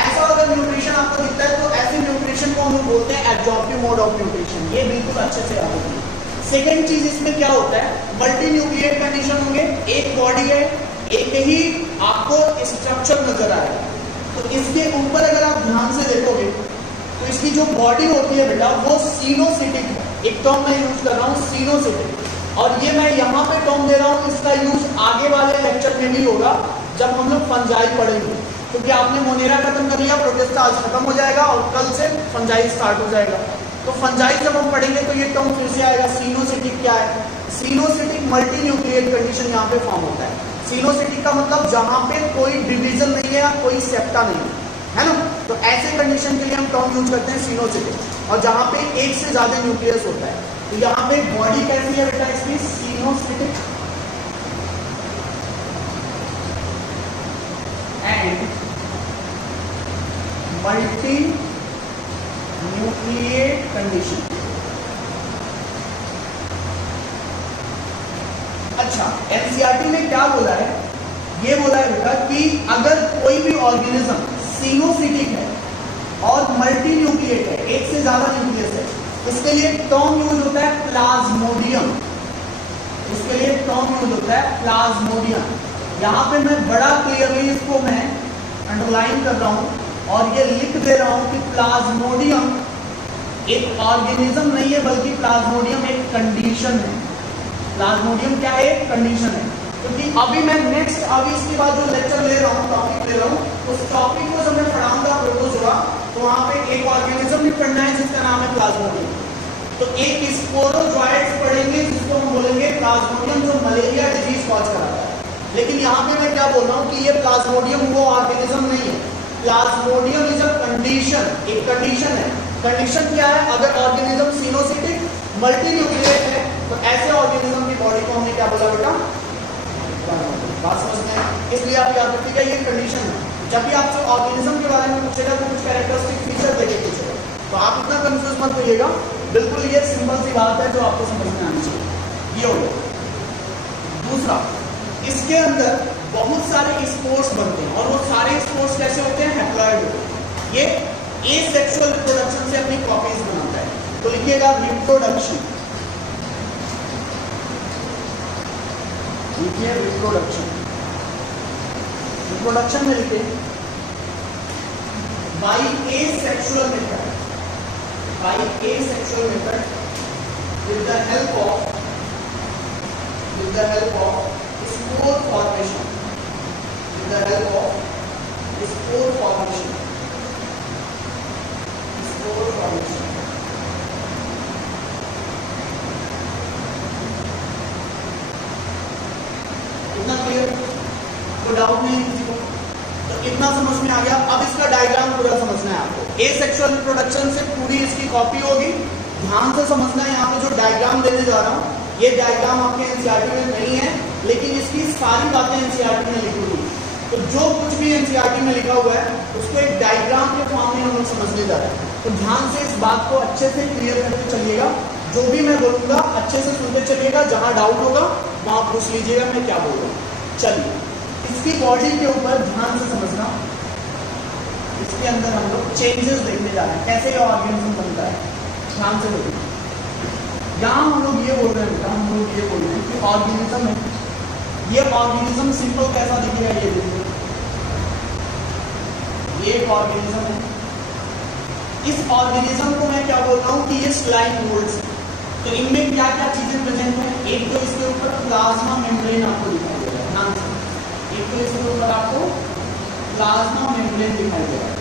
ऐसा अगर न्यूट्रिशन आपको दिखता है तो ऐसे न्यूट्रिशन को हम लोग बोलते हैं एब्जॉर्प्टिव मोड ऑफ न्यूट्रिशन। ये बिल्कुल अच्छे से याद रखिए। सेकेंड चीज इसमें क्या होता है, मल्टी न्यूक्लिएट कंडीशन होंगे, एक बॉडी है, एक ही आपको स्ट्रक्चर नजर आएगा। तो इसके ऊपर अगर आप ध्यान से देखोगे तो इसकी जो बॉडी होती है बेटा वो सीनोसिटिक है। एक टर्म मैं यूज कर रहा हूँ सीनोसिटिक, और ये मैं यहाँ पे टर्म दे रहा हूँ, इसका यूज आगे वाले लेक्चर में भी होगा जब हम लोग फंजाई पढ़ेंगे, क्योंकि आपने मोनेरा खत्म कर लिया, प्रोटिस्टा आज खत्म हो जाएगा और कल से फंजाई स्टार्ट हो जाएगा। तो फंजाई जब हम पढ़ेंगे तो ये टर्म फिर से आएगा। सीनोसिटिक क्या है? सीनोसिटिक मल्टी न्यूक्लिएट कंडीशन यहाँ पे फॉर्म होता है। सीनोसिटिक का मतलब जहां पे कोई डिवीजन नहीं है या कोई सेप्टा नहीं है ना, तो ऐसे कंडीशन के लिए हम टर्म यूज करते हैं सीनोसिटिक, और जहां पे एक से ज्यादा न्यूक्लियस होता है। तो यहाँ पे बॉडी कैसी है बेटा इसकी? Coenocytic and multi nucleate condition. अच्छा, एनसीईआरटी में क्या बोला है? ये बोला है बेटा कि अगर कोई भी ऑर्गेनिज्म सीनोसिटिक है और मल्टी न्यूक्लिएट है, एक से ज्यादा न्यूक्लियस है, इसके लिए टर्म यूज होता है प्लाज्मोडियम। इसके लिए टर्म यूज होता है प्लाज्मोडियम। यहां पे मैं बड़ा क्लियरली इसको मैं अंडरलाइन कर रहा हूं और ये लिख दे रहा हूं कि प्लाज्मोडियम एक ऑर्गेनिज्म नहीं है, बल्कि प्लाज्मोडियम एक कंडीशन है। प्लाज्मोडियम क्या है? एक कंडीशन है। क्योंकि अभी मैं नेक्स्ट, अभी इसके बाद जो लेक्चर ले रहा हूँ, टॉपिक ले रहा हूँ, उस टॉपिक को जब मैं पढ़ाऊंगा प्रोटोजोआ, तो वहां पे एक ऑर्गेनिज्म भी पढ़ना है जिसका नाम है प्लाज्मोडियम। तो एक स्पोरोजोइट्स पढ़ेंगे जिसको हम बोलेंगे प्लाज्मोडियम, जो मलेरिया डिजीज कॉज कराता है। लेकिन यहाँ पे मैं क्या बोल रहा हूँ कि ये प्लाज्मोडियम वो ऑर्गेनिज्म नहीं है। प्लाज्मोडियम इज अ कंडीशन, एक कंडीशन है। कंडीशन क्या है? अगर ऑर्गेनिज्म सीनोसिटिक मल्टी न्यूक्लिएट है तो ऐसे ऑर्गेनिज्म की बॉडी को हमने क्या बोला बेटा? बात समझते हैं। इसलिए आप याद रखिएगा ये कंडीशन है। जब भी आपसे ऑर्गेनिज्म के बारे में पूछेगा तो कुछ कैरेक्टरिस्टिक फीचर देके पूछेगा, तो आप इतना कंफ्यूज मत होइएगा। बिल्कुल ये सिंपल सी बात है जो आपको समझ में आनी चाहिए। ये हो गया। दूसरा, इसके अंदर बहुत सारे स्पोर्स बनते हैं और वो सारे स्पोर्स कैसे होते हैं? हैप्लॉइड होते हैं। ये एसेक्सुअल रिप्रोडक्शन से अपनी कॉपीज बनाता है। तो लिखिएगा रिप्रोडक्शन, लिखिए रिप्रोडक्शन। रिप्रोडक्शन में लिखिए by asexual method, by asexual method with the help of spore formation, with the help of spore formation, spore formation। इतना क्लियर? कोई डाउट नहीं किसी को? तो इतना समझ में आ गया। अब इसका डायग्राम पूरा समझना है आपको। एसेक्सुअल रिप्रोडक्शन से पूरी इसकी कॉपी होगी। ध्यान से समझना है। यहाँ पे जो डायग्राम देने जा रहा हूँ, ये डायग्राम आपके एनसीईआरटी में नहीं है, लेकिन इसकी सारी बातें एनसीईआरटी में लिखी हुई है। तो जो कुछ भी एनसीईआरटी में लिखा हुआ है उसको एक डायग्राम के फॉर्म में हम लोग समझने जा रहे हैं। तो ध्यान से इस बात को अच्छे से क्लियर करके चलिएगा। जो भी मैं बोलूंगा अच्छे से सुनते चलिएगा। जहां डाउट होगा वहां पूछ लीजिएगा मैं क्या बोल रहा हूँ। चलिए, इसकी बॉडी के ऊपर ध्यान से समझना। इसके अंदर हम लोग चेंजेस देखने जा रहे हैं, कैसे ये ऑर्गेनिज्म बनता है। ध्यान से देखिए, यहाँ हम लोग ये बोल रहे हैं, हम लोग ये बोल रहे हैं कि ऑर्गेनिज्म है। ये ऑर्गेनिज्म सिंपल कैसा दिखेगा? ये देखिए, ये एक ऑर्गेनिज्म है। इस ऑर्गेनिज्म को मैं क्या बोल रहा हूँ कि ये स्लाइम मोल्ड्स। तो इनमें क्या क्या चीजें प्रेजेंट है? एक तो इसके ऊपर प्लाज्मा मेम्ब्रेन आपको दिखाई दे रहा है, ध्यान से। एक तो इसके ऊपर आपको प्लाज्मा मेम्ब्रेन दिखाई दे रहा है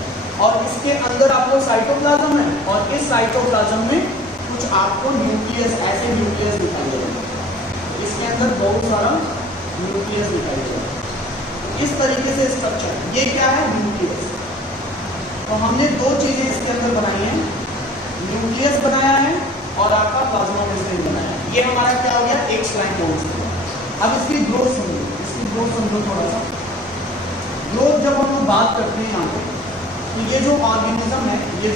और इसके अंदर आपको साइटोप्लाज्म है, और इस साइटोप्लाज्म में कुछ आपको न्यूक्लियस, ऐसे न्यूक्लियस दिखाई दे रहे हैं। इसके अंदर बहुत सारा न्यूक्लियस दिखाई दे रहा है। इस तरीके से स्ट्रक्चर, ये क्या है? न्यूक्लियस। तो हमने दो चीजें इसके अंदर बनाई हैं, न्यूक्लियस बनाया है और आपका प्लाज्मा मेम्ब्रेन बनाया है। ये हमारा क्या हो गया? एक स्लाइम मोल्ड। अब इसकी ग्रोथ समझो, इसकी ग्रोथ समझो थोड़ा सा। ग्रोथ जब हम लोग बात करते हैं यहाँ पे, तो ये जो ऑर्गेनिज्म है, ये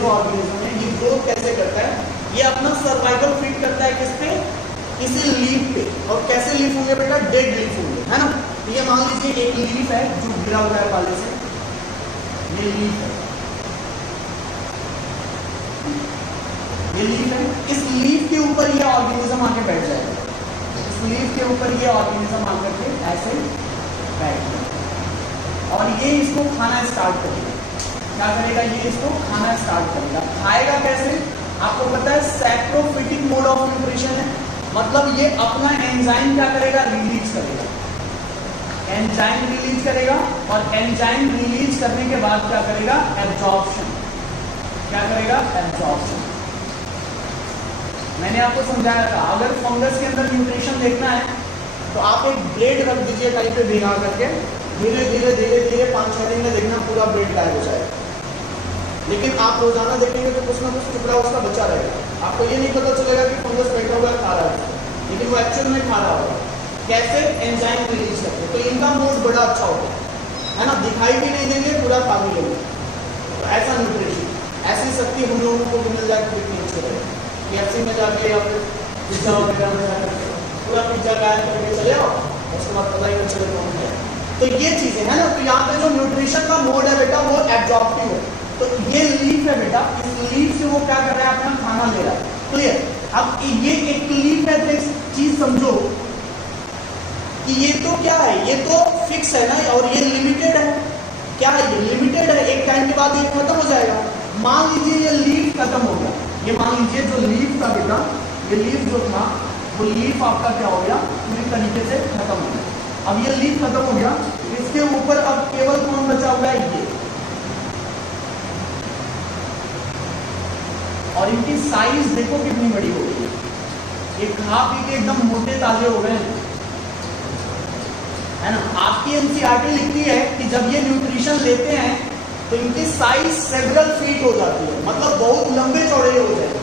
ग्रोथ कैसे करता है? ये अपना सर्वाइवल फिट करता है किस पे? किसी लीफ पे। और कैसे लीफ होंगे बेटा? डेड लीफ होंगे, है ना। तो ये मान लीजिए एक लीफ है जो गिरा हुआ है पाले से, ये लीफ है, ये लीफ है। इस लीफ के ऊपर ये ऑर्गेनिज्म ऑर्गेनिज्म आके बैठ जाएगा, इस लीफ के ऊपर ये ऑर्गेनिज्म आकर के ऐसे बैठ जाएगा और ये इसको खाना स्टार्ट करेगा। क्या करेगा? ये इसको खाना स्टार्ट करेगा। खाएगा कैसे? आपको पता है सैप्रोफिटिक मोड ऑफ न्यूट्रिशन है, मतलब ये अपना एंजाइम क्या करेगा? रिलीज करेगा, एंजाइम रिलीज करेगा और एंजाइम रिलीज करने के बाद क्या करेगा? एब्जॉर्प्शन। क्या करेगा? एब्जॉर्प्शन। मैंने आपको समझाया था अगर फंगस के अंदर न्यूट्रिशन देखना है तो आप एक ब्लेड रख दीजिए कहीं पे भिगा करके, धीरे धीरे धीरे धीरे 5-6 दिन में देखना पूरा ब्लेड गायब हो जाएगा। लेकिन आप रोजाना देखेंगे तो कुछ ना कुछ टुकड़ा उसका बचा रहेगा। आपको ये नहीं पता चलेगा कि फंगस बैठा हुआ खा रहा है, लेकिन वो एक्चुअल में खा रहा होगा। कैसे? एंजाइम रिलीज करते। तो इनका मोड बड़ा अच्छा होता है ना, दिखाई भी नहीं देंगे, पूरा खा भी लेंगे। तो ऐसा न्यूट्रिशन, ऐसी शक्ति हम लोगों को मिल जाए कितनी अच्छी रहेगी। KFC में जाके या फिर पिज्जा वगैरह में जाकर पूरा पिज्जा गायब करके चले आओ, उसके बाद पता ही नहीं चले कौन है। तो ये चीजें है ना, तो यहाँ पे जो न्यूट्रिशन का मोड है बेटा वो एब्जॉर्प्टिव है। तो ये लीफ है बेटा, इस लीफ से वो क्या कर रहा है? अपना खाना ले रहा है। क्लियर? अब ये एक लीफ है तो एक चीज समझो कि ये तो क्या है? ये तो फिक्स है ना, और ये लिमिटेड है। क्या है? ये लिमिटेड है, एक टाइम के बाद ये खत्म हो जाएगा। मान लीजिए ये लीफ खत्म हो गया, ये मान लीजिए जो लीफ था बेटा, ये लीफ जो था वो लीफ आपका क्या हो गया? पूरी तरीके से खत्म हो गया। अब ये लीफ खत्म हो गया, इसके ऊपर अब केवल कौन बचा हुआ है? ये। और इनकी साइज देखो कितनी बड़ी हो गई है, ये खा पी के एकदम मोटे ताजे हो गए है ना। आपकी एनसीईआरटी लिखती है कि जब ये न्यूट्रिशन लेते हैं तो इनकी साइज सेवरल फीट हो जाती है, मतलब बहुत लंबे चौड़े हो जाएंगे,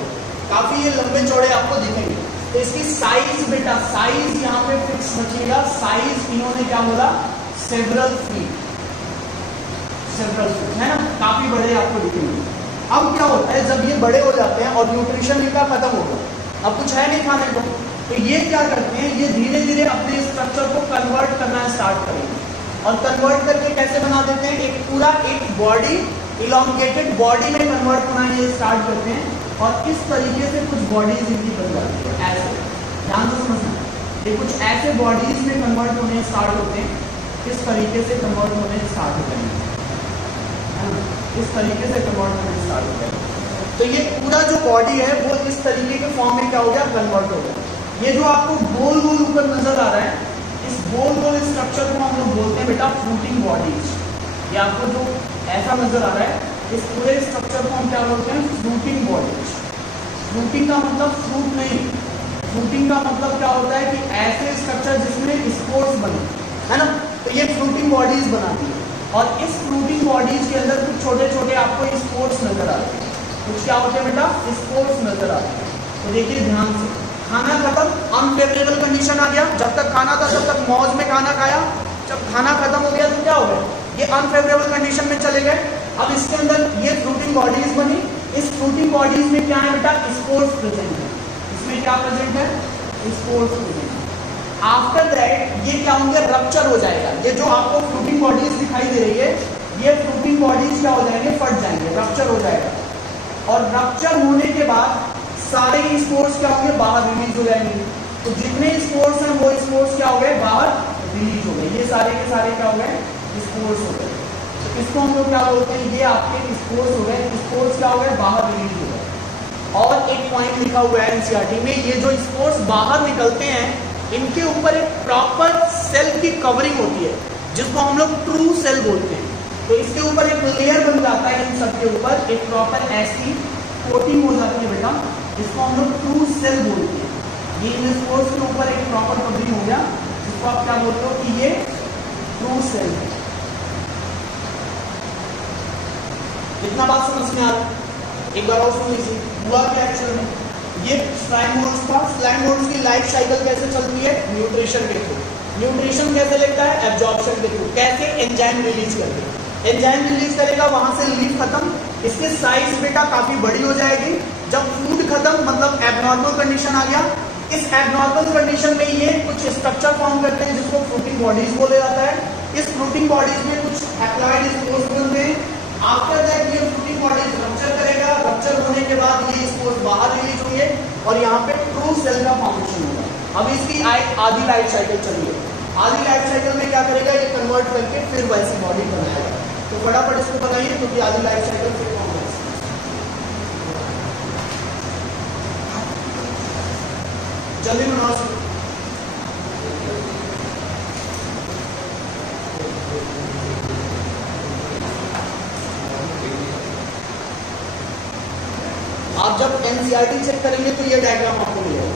काफी ये लंबे चौड़े आपको दिखेंगे। तो इसकी साइज बेटा, साइज यहाँ पे फिक्स बचेगा। साइज इन्होंने क्या बोला? सेवरल फीट, सेवरल फीट है ना, काफी बड़े आपको दिखेंगे। अब क्या होता है जब ये बड़े हो जाते हैं और न्यूट्रिशन इनका खत्म हो गया, अब कुछ है नहीं खाने को, तो ये क्या करते हैं? ये धीरे धीरे अपने स्ट्रक्चर को कन्वर्ट करना स्टार्ट करेंगे। और कन्वर्ट करके कैसे बना देते हैं? एक पूरा एक बॉडी, इलॉन्गेटेड बॉडी में कन्वर्ट होना ये स्टार्ट करते हैं। और इस तरीके से कुछ बॉडीज इनकी बन जाती है ऐसे, ध्यान से समझना, ये कुछ ऐसे बॉडीज में कन्वर्ट होने स्टार्ट होते हैं, इस तरीके से कन्वर्ट होने स्टार्ट होते हैं, इस तरीके से कन्वर्ट होने स्टार्ट होते हैं। तो ये पूरा जो बॉडी है वो इस तरीके के फॉर्म में क्या हो गया? कन्वर्ट हो गया। ये जो आपको गोल गोल ऊपर नजर आ रहा है, इस गोल गोल स्ट्रक्चर को हम लोग बोलते हैं बेटा फ्रूटिंग बॉडीज। ये आपको जो ऐसा नजर आ रहा है, इस पूरे स्ट्रक्चर को हम क्या बोलते हैं? Fruiting bodies. फ्रूटिंग का मतलब फ्रूट नहीं, फ्रूटिंग का मतलब क्या होता है कि ऐसे स्ट्रक्चर जिसमें स्पोर्स बने, है ना। तो ये फ्रूटिंग बॉडीज बनाती है और इस फ्रूटिंग बॉडीज के अंदर कुछ छोटे छोटे आपको स्पोर्स नजर आते हैं। कुछ क्या होते हैं बेटा? स्पोर्स नजर आते हैं। तो देखिए ध्यान से, खाना खत्म, अनफेवरेबल कंडीशन आ गया। जब तक खाना था तब तक मौज में खाना खाया, जब खाना खत्म हो गया तो क्या हो गया? ये अनफेवरेबल कंडीशन में चले गए। अब इसके अंदर ये फ्रूटिंग बॉडीज बनी। इस फ्रूटिंग बॉडीज में क्या है बेटा? स्पोर्स प्रेजेंट है। इसमें क्या प्रेजेंट है? स्पोर्स प्रेजेंट है। आफ्टर दैट ये क्या होंगे? रप्चर हो जाएगा। ये जो आपको फ्रूटिंग बॉडीज दिखाई दे रही है, ये फ्रूटिंग बॉडीज क्या हो जाएंगे? फट जाएंगे, रप्चर हो जाएगा। और रप्चर होने के बाद सारे स्पोर्स क्या होंगे? बाहर रिलीज हो जाएंगे। तो जितने स्पोर्स हैं वो स्पोर्स क्या हो गए? बाहर रिलीज हो गए। ये सारे के सारे क्या हो गए? स्पोर्स हो गए। तो इसको हम लोग क्या बोलते हैं? ये आपके स्पोर्स हो गए। स्पोर्स क्या हो गए? बाहर रिलीज हो गए। और एक पॉइंट लिखा हुआ है एनसीईआरटी में, ये जो स्पोर्स बाहर निकलते हैं इनके ऊपर एक प्रॉपर सेल की कवरिंग होती है, जिसको हम लोग ट्रू सेल बोलते हैं। तो इसके ऊपर एक लेयर बन जाता है, इन सब के ऊपर एक प्रॉपर ऐसी कोटिंग हो जाती है बेटा, जिसको हम लोग ट्रू सेल बोलते हैं। ये इन स्पोर्स के ऊपर एक प्रॉपर कवरिंग हो गया, जिसको आप क्या बोलते हो? कि ये ट्रू सेल है। इतना बात समझ में आ रहा है? एक बार और सुन लीजिए, हुआ क्या एक्चुअल में? ये स्लाइम मोड्स था। स्लाइम मोड्स की लाइफ साइकिल कैसे चलती है? न्यूट्रिशन के थ्रू। न्यूट्रिशन कैसे लेता है? एब्जॉर्प्शन के थ्रू। कैसे? एंजाइम रिलीज करके। एंजाइम रिलीज करेगा, वहां से लीफ खत्म, इसकी साइज बेटा काफी बड़ी हो जाएगी। जब फूड खत्म मतलब एबनॉर्मल कंडीशन आ गया, इस एबनॉर्मल कंडीशन में ये कुछ स्ट्रक्चर फॉर्म करते हैं जिसको फ्रूटिंग बॉडीज बोले जाता है। इस फ्रूटिंग बॉडीज में कुछ हैप्लॉइड स्पोर्स बनते हैं। आफ्टर दैट ये फ्रूटिंग बॉडीज रप्चर करेगा। रप्चर होने के बाद ये स्पोर्स बाहर रिलीज होंगे और यहाँ पे तो सेल का फॉर्मेशन होगा। अब इसकी आधी लाइफ साइकिल चलिए, आधी लाइफ साइकिल में क्या करेगा, ये कन्वर्ट करके फिर वैसी बॉडी बनाएगा। तो फटाफट इसको बनाइए, क्योंकि आधी लाइफ साइकिल फिर जल्दी बनाओ। आप जब एनसीईआरटी चेक करेंगे तो ये डायग्राम आपको मिलेगा।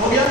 हो गया।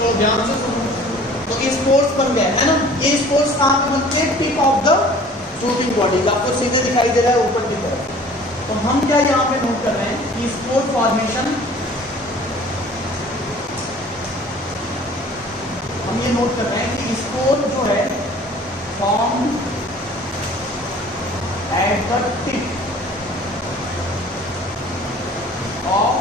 तो ध्यान से सुनो, तो ये स्पोर्ट्स बन गया है ना। ये स्पोर्ट्स कहाँ पे बनते हैं, tip of the shooting body, आपको सीधे दिखाई दे रहा है ऊपर की तरफ। तो हम क्या यहाँ पे नोट कर रहे हैं कि स्पोर्ट फॉर्मेशन, हम ये नोट कर रहे हैं कि स्पोर जो है form at the tip of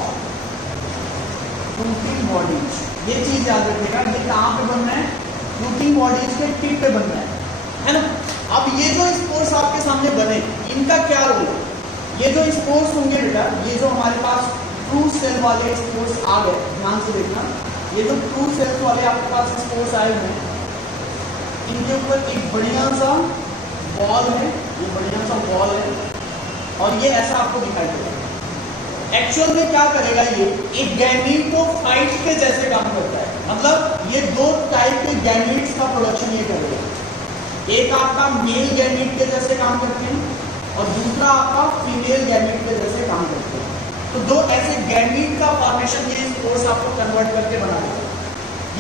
shooting bodies. ये चीज याद रखिएगा, ये कहाँ पे बनना है, शूटिंग बॉडीज के टिप पे बनना है ना। अब ये जो स्पोर्ट्स आपके सामने बने, इनका क्या रोल है, ये जो जो स्पोर्स होंगे बेटा, ये जो हमारे पास ट्रू सेल वाले स्पोर्स आ गए, ध्यान से देखना, ये जो ट्रू सेल्स वाले आपके पास स्पोर्स आए हुए हैं, इनके ऊपर एक बढ़िया सा बॉल है, ये बढ़िया सा बॉल है, और ये ऐसा आपको दिखाई देगा। एक्चुअल में क्या करेगा, ये एक गैमीट को फाइट के जैसे काम करता है, मतलब ये दो टाइप के गैमीट्स का प्रोडक्शन ये करेगा। एक आपका मेल गैमीट के जैसे काम करते हैं और दूसरा आपका फीमेल गैमीट के जैसे काम करते हैं। तो दो ऐसे गैमीट का फॉर्मेशन ये स्पोर्स आपको कन्वर्ट करके बना देगा।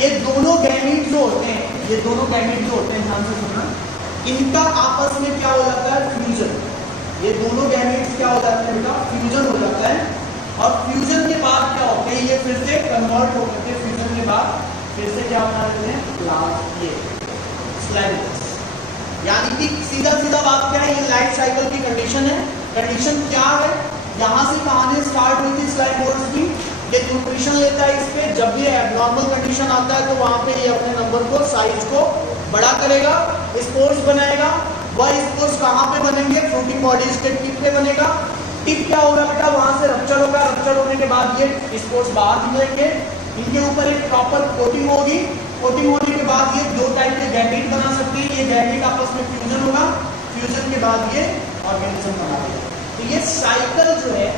ये दोनों गैमीट जो होते हैं, ये दोनों गैमीट जो होते हैं, ध्यान से सुनना, इनका आपस में क्या हो जाता है, फ्यूजन। ये दोनों गैमीट्स क्या हो जाते हैं, इनका फ्यूजन हो जाता है, और फ्यूजन के बाद क्या होते हैं, ये फिर से कन्वर्ट हो करके फ्यूजन के बाद फिर से क्या बना देते हैं, प्लांट, ये स्लाइमोस। यानी कि सीधा सीधा बात क्या है, ये लाइफ साइकिल की कंडीशन है। कंडीशन क्या है, यहाँ से कहानी स्टार्ट हुई थी स्लाइमोस की, ये न्यूट्रिशन लेता है इस पे, जब ये एब्नॉर्मल कंडीशन आता है तो वहां पे ये अपने नंबर को, साइज को बड़ा करेगा, स्पोर्स बनाएगा। वह स्पोर्स कहाँ पे बनेंगे, फ्रूटिंग बॉडीज के टिप पे बनेगा। टिप क्या होगा बेटा, वहां से रप्चर होगा, रप्चर होने के बाद ये स्पोर्स बाहर निकलेंगे, इनके ऊपर एक प्रॉपर कोटिंग होगी, कोटिंग होने के बाद ये दो टाइप के गैमीट बना सकते हैं। ये गैमीट आपस में फ्यूजन होगा, फ्यूजन के बाद ये ऑर्गेनिज्म बना देगा। तो ये साइकिल जो है,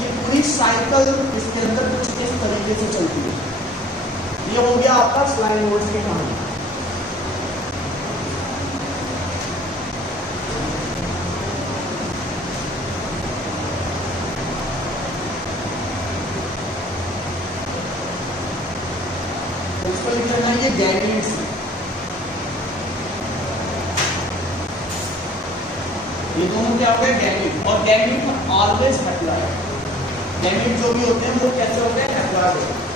ये पूरी साइकिल इसके अंदर कुछ इस तरीके से चलती है। ये हो गया आपका स्लाइमोस की कहानी। उसको लिख लेना, ये गैमीट्स, ये दोनों क्या हो गए, गैमीट। और गैमीट में ऑलवेज हैप्लॉइड, गैमीट जो भी होते हैं वो कैसे होते हैं, हैप्लॉइड होते हैं।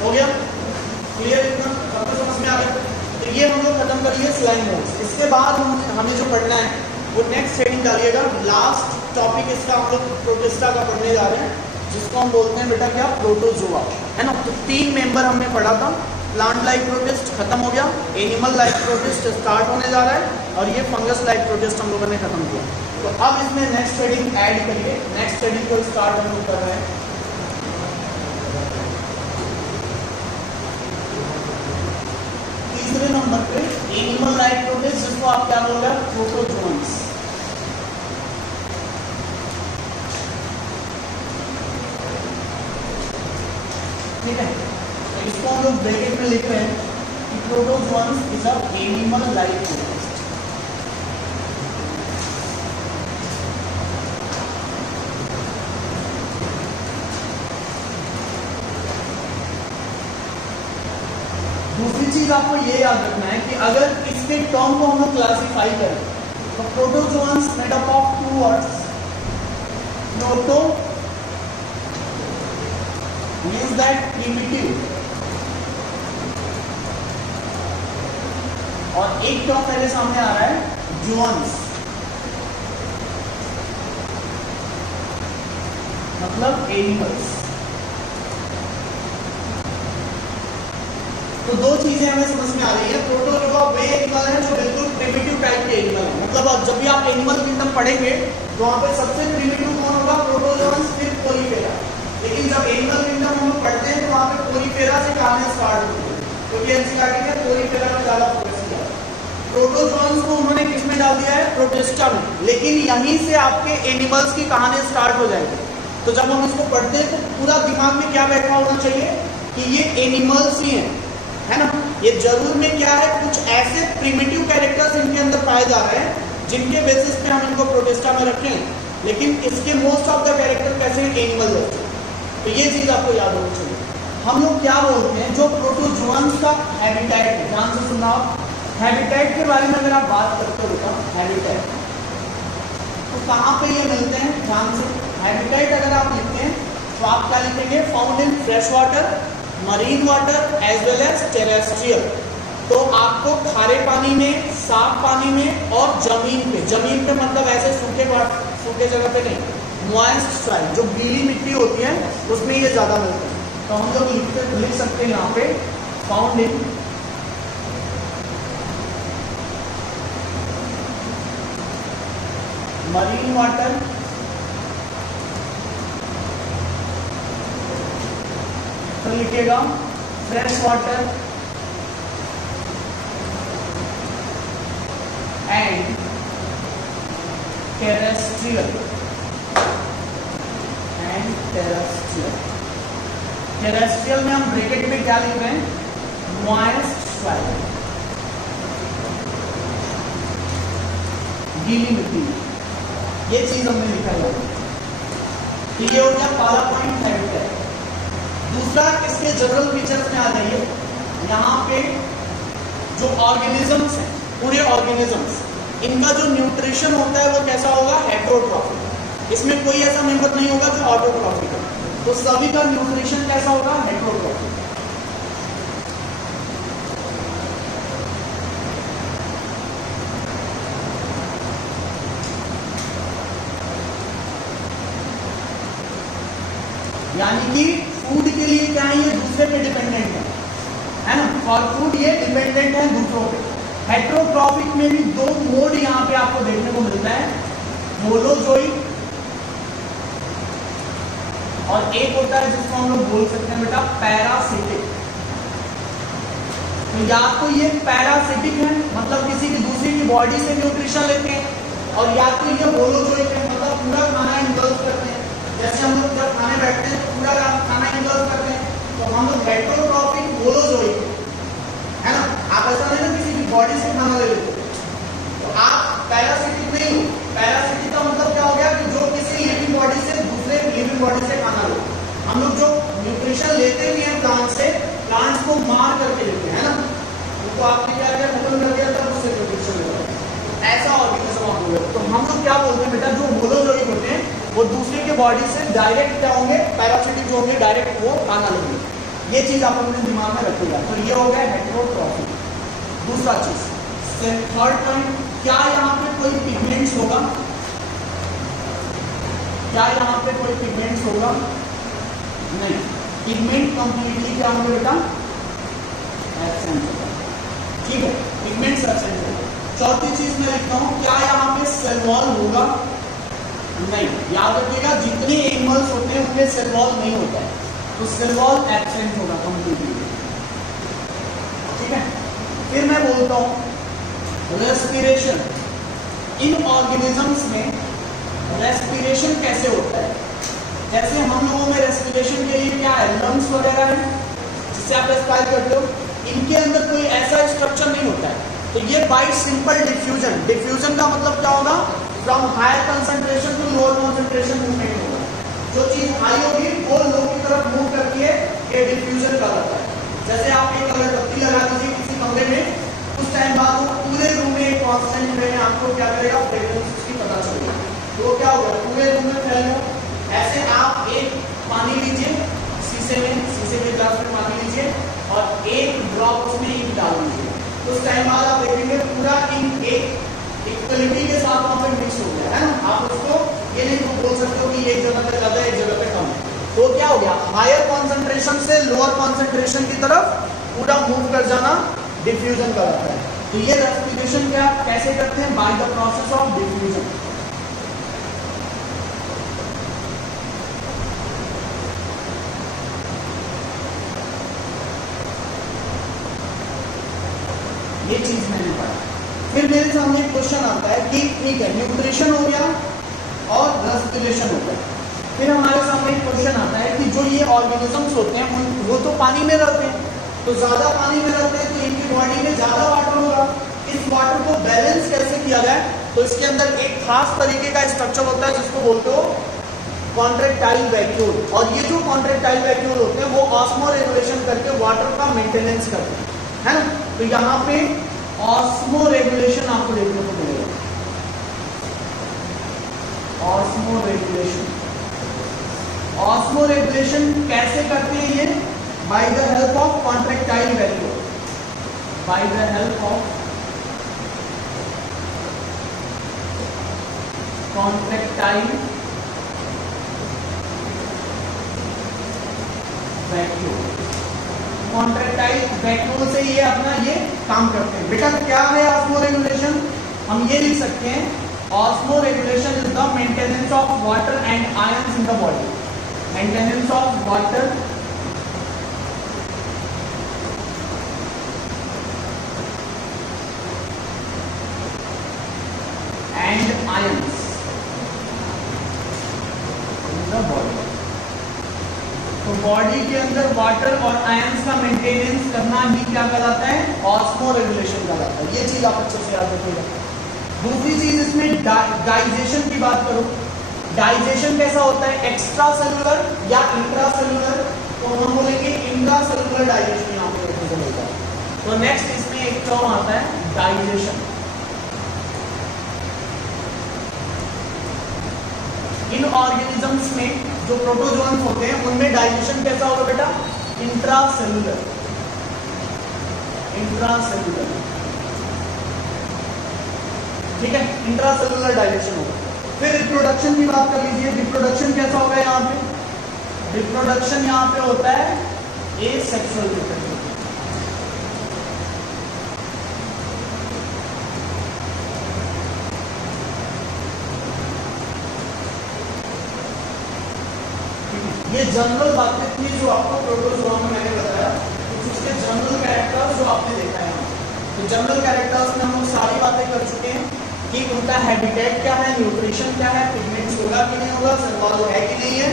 हो गया क्लियर, इतना सबको समझ में आ गया। तो ये हम लोग खत्म करिए स्लाइमोस। इसके बाद हमें जो पढ़ना है वो नेक्स्ट हेडिंग डालिएगा, लास्ट टॉपिक इसका हम लोग प्रोटिस्टा का पढ़ने जा रहे हैं, जिसको हम बोलते हैं बेटा क्या, प्रोटोजोआ, है ना। तो 3 मेंबर हमने पढ़ा था, प्लांट लाइक प्रोटिस्ट खत्म हो गया, एनिमल लाइक प्रोटिस्ट स्टार्ट होने जा रहा है, और ये फंगस लाइक प्रोटिस्ट हम लोगों ने खत्म किया। तो अब इसमें नेक्स्ट हेडिंग ऐड करिए, नेक्स्ट हेडिंग को स्टार्ट हम लोग कर रहे हैं। तीसरे नंबर पे एनिमल लाइक प्रोटिस्ट, जिसको आप क्या बोल रहे हैं, प्रोटोजोन्स। ठीक है, तो इसको हम लोग ब्रैकेट में लिख रहे हैं कि protozoans is a animal like protist. दूसरी चीज आपको ये याद रखना है कि अगर इसके टर्म को हम लोग क्लासिफाई करें तो protozoans made up of 2 words, proto means that primitive, और एक टर्म मेरे सामने आ रहा है जोन्स, मतलब एनिमल्स। तो दो चीजें हमें समझ में आ रही है। प्रोटोजोआ वे एनिमल है जो बिल्कुल प्रिमिटिव टाइप के एनिमल है, मतलब जब भी आप एनिमल किंगडम पढ़ेंगे तो वहां पे सबसे प्रिमिटिव कौन होगा, प्रोटोजोन्स, फिर पोलीफेरा। लेकिन जब एनिमल किंगडम हम लोग पढ़ते हैं तो वहां पे पोलीफेरा से कहानी स्टार्ट होती है, क्योंकि के एनसीईआरटी के थ्योरी पिलर में ज्यादा फोकस किया। प्रोटोजोन्स को उन्होंने किस में डाल दिया है? प्रोटिस्टा में। लेकिन यहीं से आपके एनिमल्स की कहानी स्टार्ट हो जाएगी। तो जब हम इसको पढ़ते हैं तो पूरा दिमाग में क्या बैठा होना चाहिए कि ये एनिमल्स ही हैं, है ना। ये जरूर में क्या है, कुछ ऐसे प्रिमिटिव कैरेक्टर्स इनके अंदर पाए जा रहे हैं जिनके बेसिस पे हम इनको प्रोटिस्टा में रखें, लेकिन इसके मोस्ट ऑफ द कैरेक्टर कैसे एनिमल होते हैं। तो ये चीज आपको याद होनी चाहिए। हम लोग क्या बोलते हैं, जो प्रोटोजोन्स का हैबिटेट है, ध्यान से सुनना आप। हैबिटेट के बारे में अगर आप बात करते हो, हैबिटेट तो कहाँ पे ये मिलते हैं, ध्यान से। हैबिटेट अगर आप लिखते हैं तो आप क्या लिखेंगे? Found in fresh water, marine water as well as terrestrial. तो आपको खारे पानी में, साफ पानी में और जमीन पे मतलब ऐसे सूखे जगह पे नहीं, मॉइस्ट सॉइल, जो गीली मिट्टी होती है उसमें ये ज्यादा मिलते हैं। तो हम लोग लिख सकते हैं यहाँ पे फाउंड इन मरीन वाटर तो लिखेगा fresh water and terrestrial terrestrial में हम ब्रैकेट में क्या लिख रहे हैं? मॉइस्ट सॉइल, गीली मिट्टी। ये चीज हमने लिखा है। तो ये हो गया पहला पॉइंट, हैबिटेट। दूसरा, इसके जनरल फीचर्स में आ जाइए। यहाँ पे जो ऑर्गेनिजम्स हैं, पूरे ऑर्गेनिजम्स, इनका जो न्यूट्रिशन होता है वो कैसा होगा? हेट्रोट्रॉफिक। इसमें कोई ऐसा मेंबर नहीं होगा जो ऑटोट्रॉफिक है। तो सभी का न्यूट्रिशन कैसा होगा? हेट्रोट्रॉफिक। यानी कि फूड के लिए क्या है, ये दूसरे पे डिपेंडेंट है ना। फॉर फूड ये डिपेंडेंट है दूसरों पे। हेट्रोट्रॉफिक में भी दो मोड यहाँ पे आपको देखने को मिलता है, होलोजोइक और एक होता है जिसको हम लोग बोल सकते हैं बेटा पैरासिटिक। तो या तो ये पैरासिटिक है, मतलब किसी की दूसरी की बॉडी से न्यूट्रिशन लेते हैं, और या तो ये होलोजोइक है, मतलब पूरा खाना इंगल्फ करते हैं। जैसे हम लोग जब खाने बैठते हैं तो पूरा खाना इंगल्फ करते हैं, तो हम लोग हेट्रोट्रॉफिक होलोजोइक है ना। आप ऐसा नहीं ना किसी की बॉडी से खाना ले लेते, तो आप पैरासिटिक नहीं हो। पैरासिटिक का मतलब क्या हो गया कि जो किसी लिविंग बॉडी से दूसरे लिविंग बॉडी से खाना लो। हम लोग जो न्यूट्रिशन लेते भी हैं प्लांट से, प्लांट्स को मार करके लेते हैं ना, उनको आपने क्या किया, खत्म कर दिया, तब उससे न्यूट्रिशन ले रहे हैं। ऐसा ऑर्गेनिज्म आप लोग। तो हम लोग क्या बोलते हैं बेटा, जो होलोजोइक होते हैं वो दूसरे के बॉडी से डायरेक्ट क्या होंगे, पैरासिटिक जो होंगे डायरेक्ट वो खाना लेंगे। ये चीज आप अपने दिमाग में रखिएगा। तो ये हो गया हेट्रोट्रॉफिक। दूसरा चीज, थर्ड पॉइंट, क्या यहाँ पे कोई पिगमेंट्स होगा? क्या यहाँ पे कोई पिगमेंट्स होगा? नहीं। पिगमेंट कंप्लीटली क्या होंगे बेटा? एब्सेंट होगा। ठीक है, पिगमेंट्स एब्सेंट होगा। चौथी चीज मैं लिखता हूँ, क्या यहाँ पे सेल वॉल होगा? नहीं। याद रखिएगा, जितने एनिमल्स होते हैं उनमें सेल वॉल नहीं होता है, तो सेल वॉल एब्सेंट होगा कंप्लीटली। ठीक है, फिर मैं बोलता हूँ रेस्पिरेशन। इन ऑर्गेनिजम्स में रेस्पिरेशन कैसे होता है? जैसे हम लोगों में रेस्पिरेशन के लिए क्या है, लंग्स वगैरह है जिससे आप रेस्पायर करते हो। इनके अंदर कोई ऐसा स्ट्रक्चर नहीं होता है। तो ये बाय सिंपल डिफ्यूजन, डिफ्यूजन का मतलब क्या होगा, from higher concentration to lower concentration movement होगा। जो चीज हाई होगी वो लो की तरफ मूव करती है, ये डिफ्यूजन कहलाता है। जैसे आप एक अगरबत्ती लगा दीजिए किसी कमरे में, उस टाइम बाद वो पूरे रूम में एक कांस्टेंट वे में आपको क्या करेगा, फ्रेग्रेंस की पता चलेगा। तो क्या होगा, पूरे रूम में फैलेगा। ऐसे आप एक पानी लीजिए शीशे के ग्लास में पानी लीजिए और एक ड्रॉप उसमें इंक डाल दीजिए। उस टाइम बाद आप देखेंगे पूरा इंक एक इक्वलिटी के साथ वहां पे मिक्स हो गया है ना। आप उसको ये नहीं बोल सकते हो कि एक जगह पे ज्यादा एक जगह पे कम है। तो क्या हो गया, हायर कॉन्सेंट्रेशन से लोअर कॉन्सेंट्रेशन की तरफ पूरा मूव कर जाना डिफ्यूजन कहलाता है। तो ये रेस्पिरेशन क्या कैसे करते हैं, by the process of diffusion. ये चीज मैंने पढ़ा। फिर मेरे सामने एक क्वेश्चन आता है कि ठीक है न्यूट्रिशन हो गया और रेस्पिरेशन हो गया, फिर हमारे सामने एक क्वेश्चन आता है कि जो ये ऑर्गेनिजम्स होते हैं वो तो पानी में रहते हैं, तो ज्यादा पानी में रहते हैं तो इनकी बॉडी में ज्यादा वाटर होगा। इस वाटर को बैलेंस कैसे किया जाए, तो इसके अंदर एक खास तरीके का स्ट्रक्चर होता है जिसको बोलते हो कॉन्ट्रैक्टाइल वैक्यूल, और ये जो कॉन्ट्रैक्टाइल वैक्यूल होते हैं वो ऑस्मो रेगुलेशन करके वाटर का मेंटेनेंस करते हैं, है ना। तो यहाँ पे ऑस्मो रेगुलेशन आपको देखने को मिलेगा, ऑस्मो रेगुलेशन। ऑस्मो रेगुलेशन कैसे करते हैं ये, by the help of contractile vacuole, by the help of contractile vacuole. Contractile vacuole से ये अपना ये काम करते हैं। बेटा क्या है ऑस्मो रेगुलेशन, हम ये लिख सकते हैं osmo regulation is the maintenance of water and ions in the body, maintenance of water and ions in the body. तो बॉडी के अंदर वाटर और आयंस का मेंटेनेंस करना ही क्या कहलाता है, ऑस्मो रेगुलेशन कहलाता है। ये चीज आप अच्छे से याद रखिएगा। दूसरी चीज इसमें डाइजेशन की बात करो, डाइजेशन कैसा होता है, एक्स्ट्रा सेलुलर या इंट्रा सेलुलर, तो हम बोलेंगे इंट्रा सेलुलर डाइजेशन यहाँ पे देखने को मिलता है। तो नेक्स्ट इसमें एक टर्म आता है डाइजेशन। इन ऑर्गेनिजम्स में जो प्रोटोजोन्स होते हैं उनमें डाइजेशन कैसा होगा बेटा, इंट्रासेलुलर, इंट्रासेलुलर, ठीक है, इंट्रासेलुलर डाइजेशन होगा। फिर रिप्रोडक्शन की बात कर लीजिए, रिप्रोडक्शन कैसा होगा यहाँ पे, रिप्रोडक्शन यहाँ पे होता है एसेक्सुअल रिप्रोडक्शन। ये जनरल बातें थी जो आपको प्रोटोजोआ में मैंने बताया, कुछ उसके जनरल कैरेक्टर्स जो आपने देखा है। तो जनरल कैरेक्टर्स में हम लोग सारी बातें कर चुके हैं कि उनका हैबिटेट क्या है, न्यूट्रिशन क्या है, पिगमेंट्स होगा कि नहीं होगा, सर्वाइवल है कि नहीं है,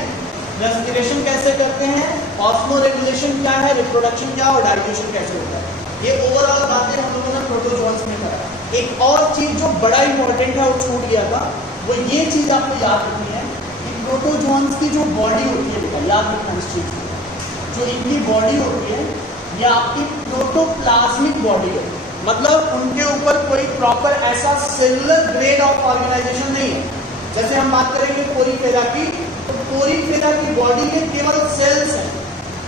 रेस्पिरेशन कैसे करते हैं, ऑस्मो रेगुलेशन क्या है, रिप्रोडक्शन क्या और डाइजेशन कैसे होता है। ये ओवरऑल बातें हम लोगों ने प्रोटोजोन्स में करा। एक और चीज जो बड़ा इंपॉर्टेंट है वो छूट गया था, वो ये चीज आपको याद रखनी है, प्रोटोजोन्स की जो बॉडी होती है बेटा, याद रखना इस चीज को, जो इनकी बॉडी होती है ये आपकी प्रोटोप्लाज्मिक बॉडी है, मतलब उनके ऊपर कोई प्रॉपर ऐसा सेलुलर ग्रेड ऑफ ऑर्गेनाइजेशन नहीं है। जैसे हम बात करेंगे पोरीफेरा की, तो पोरीफेरा की बॉडी में केवल सेल्स हैं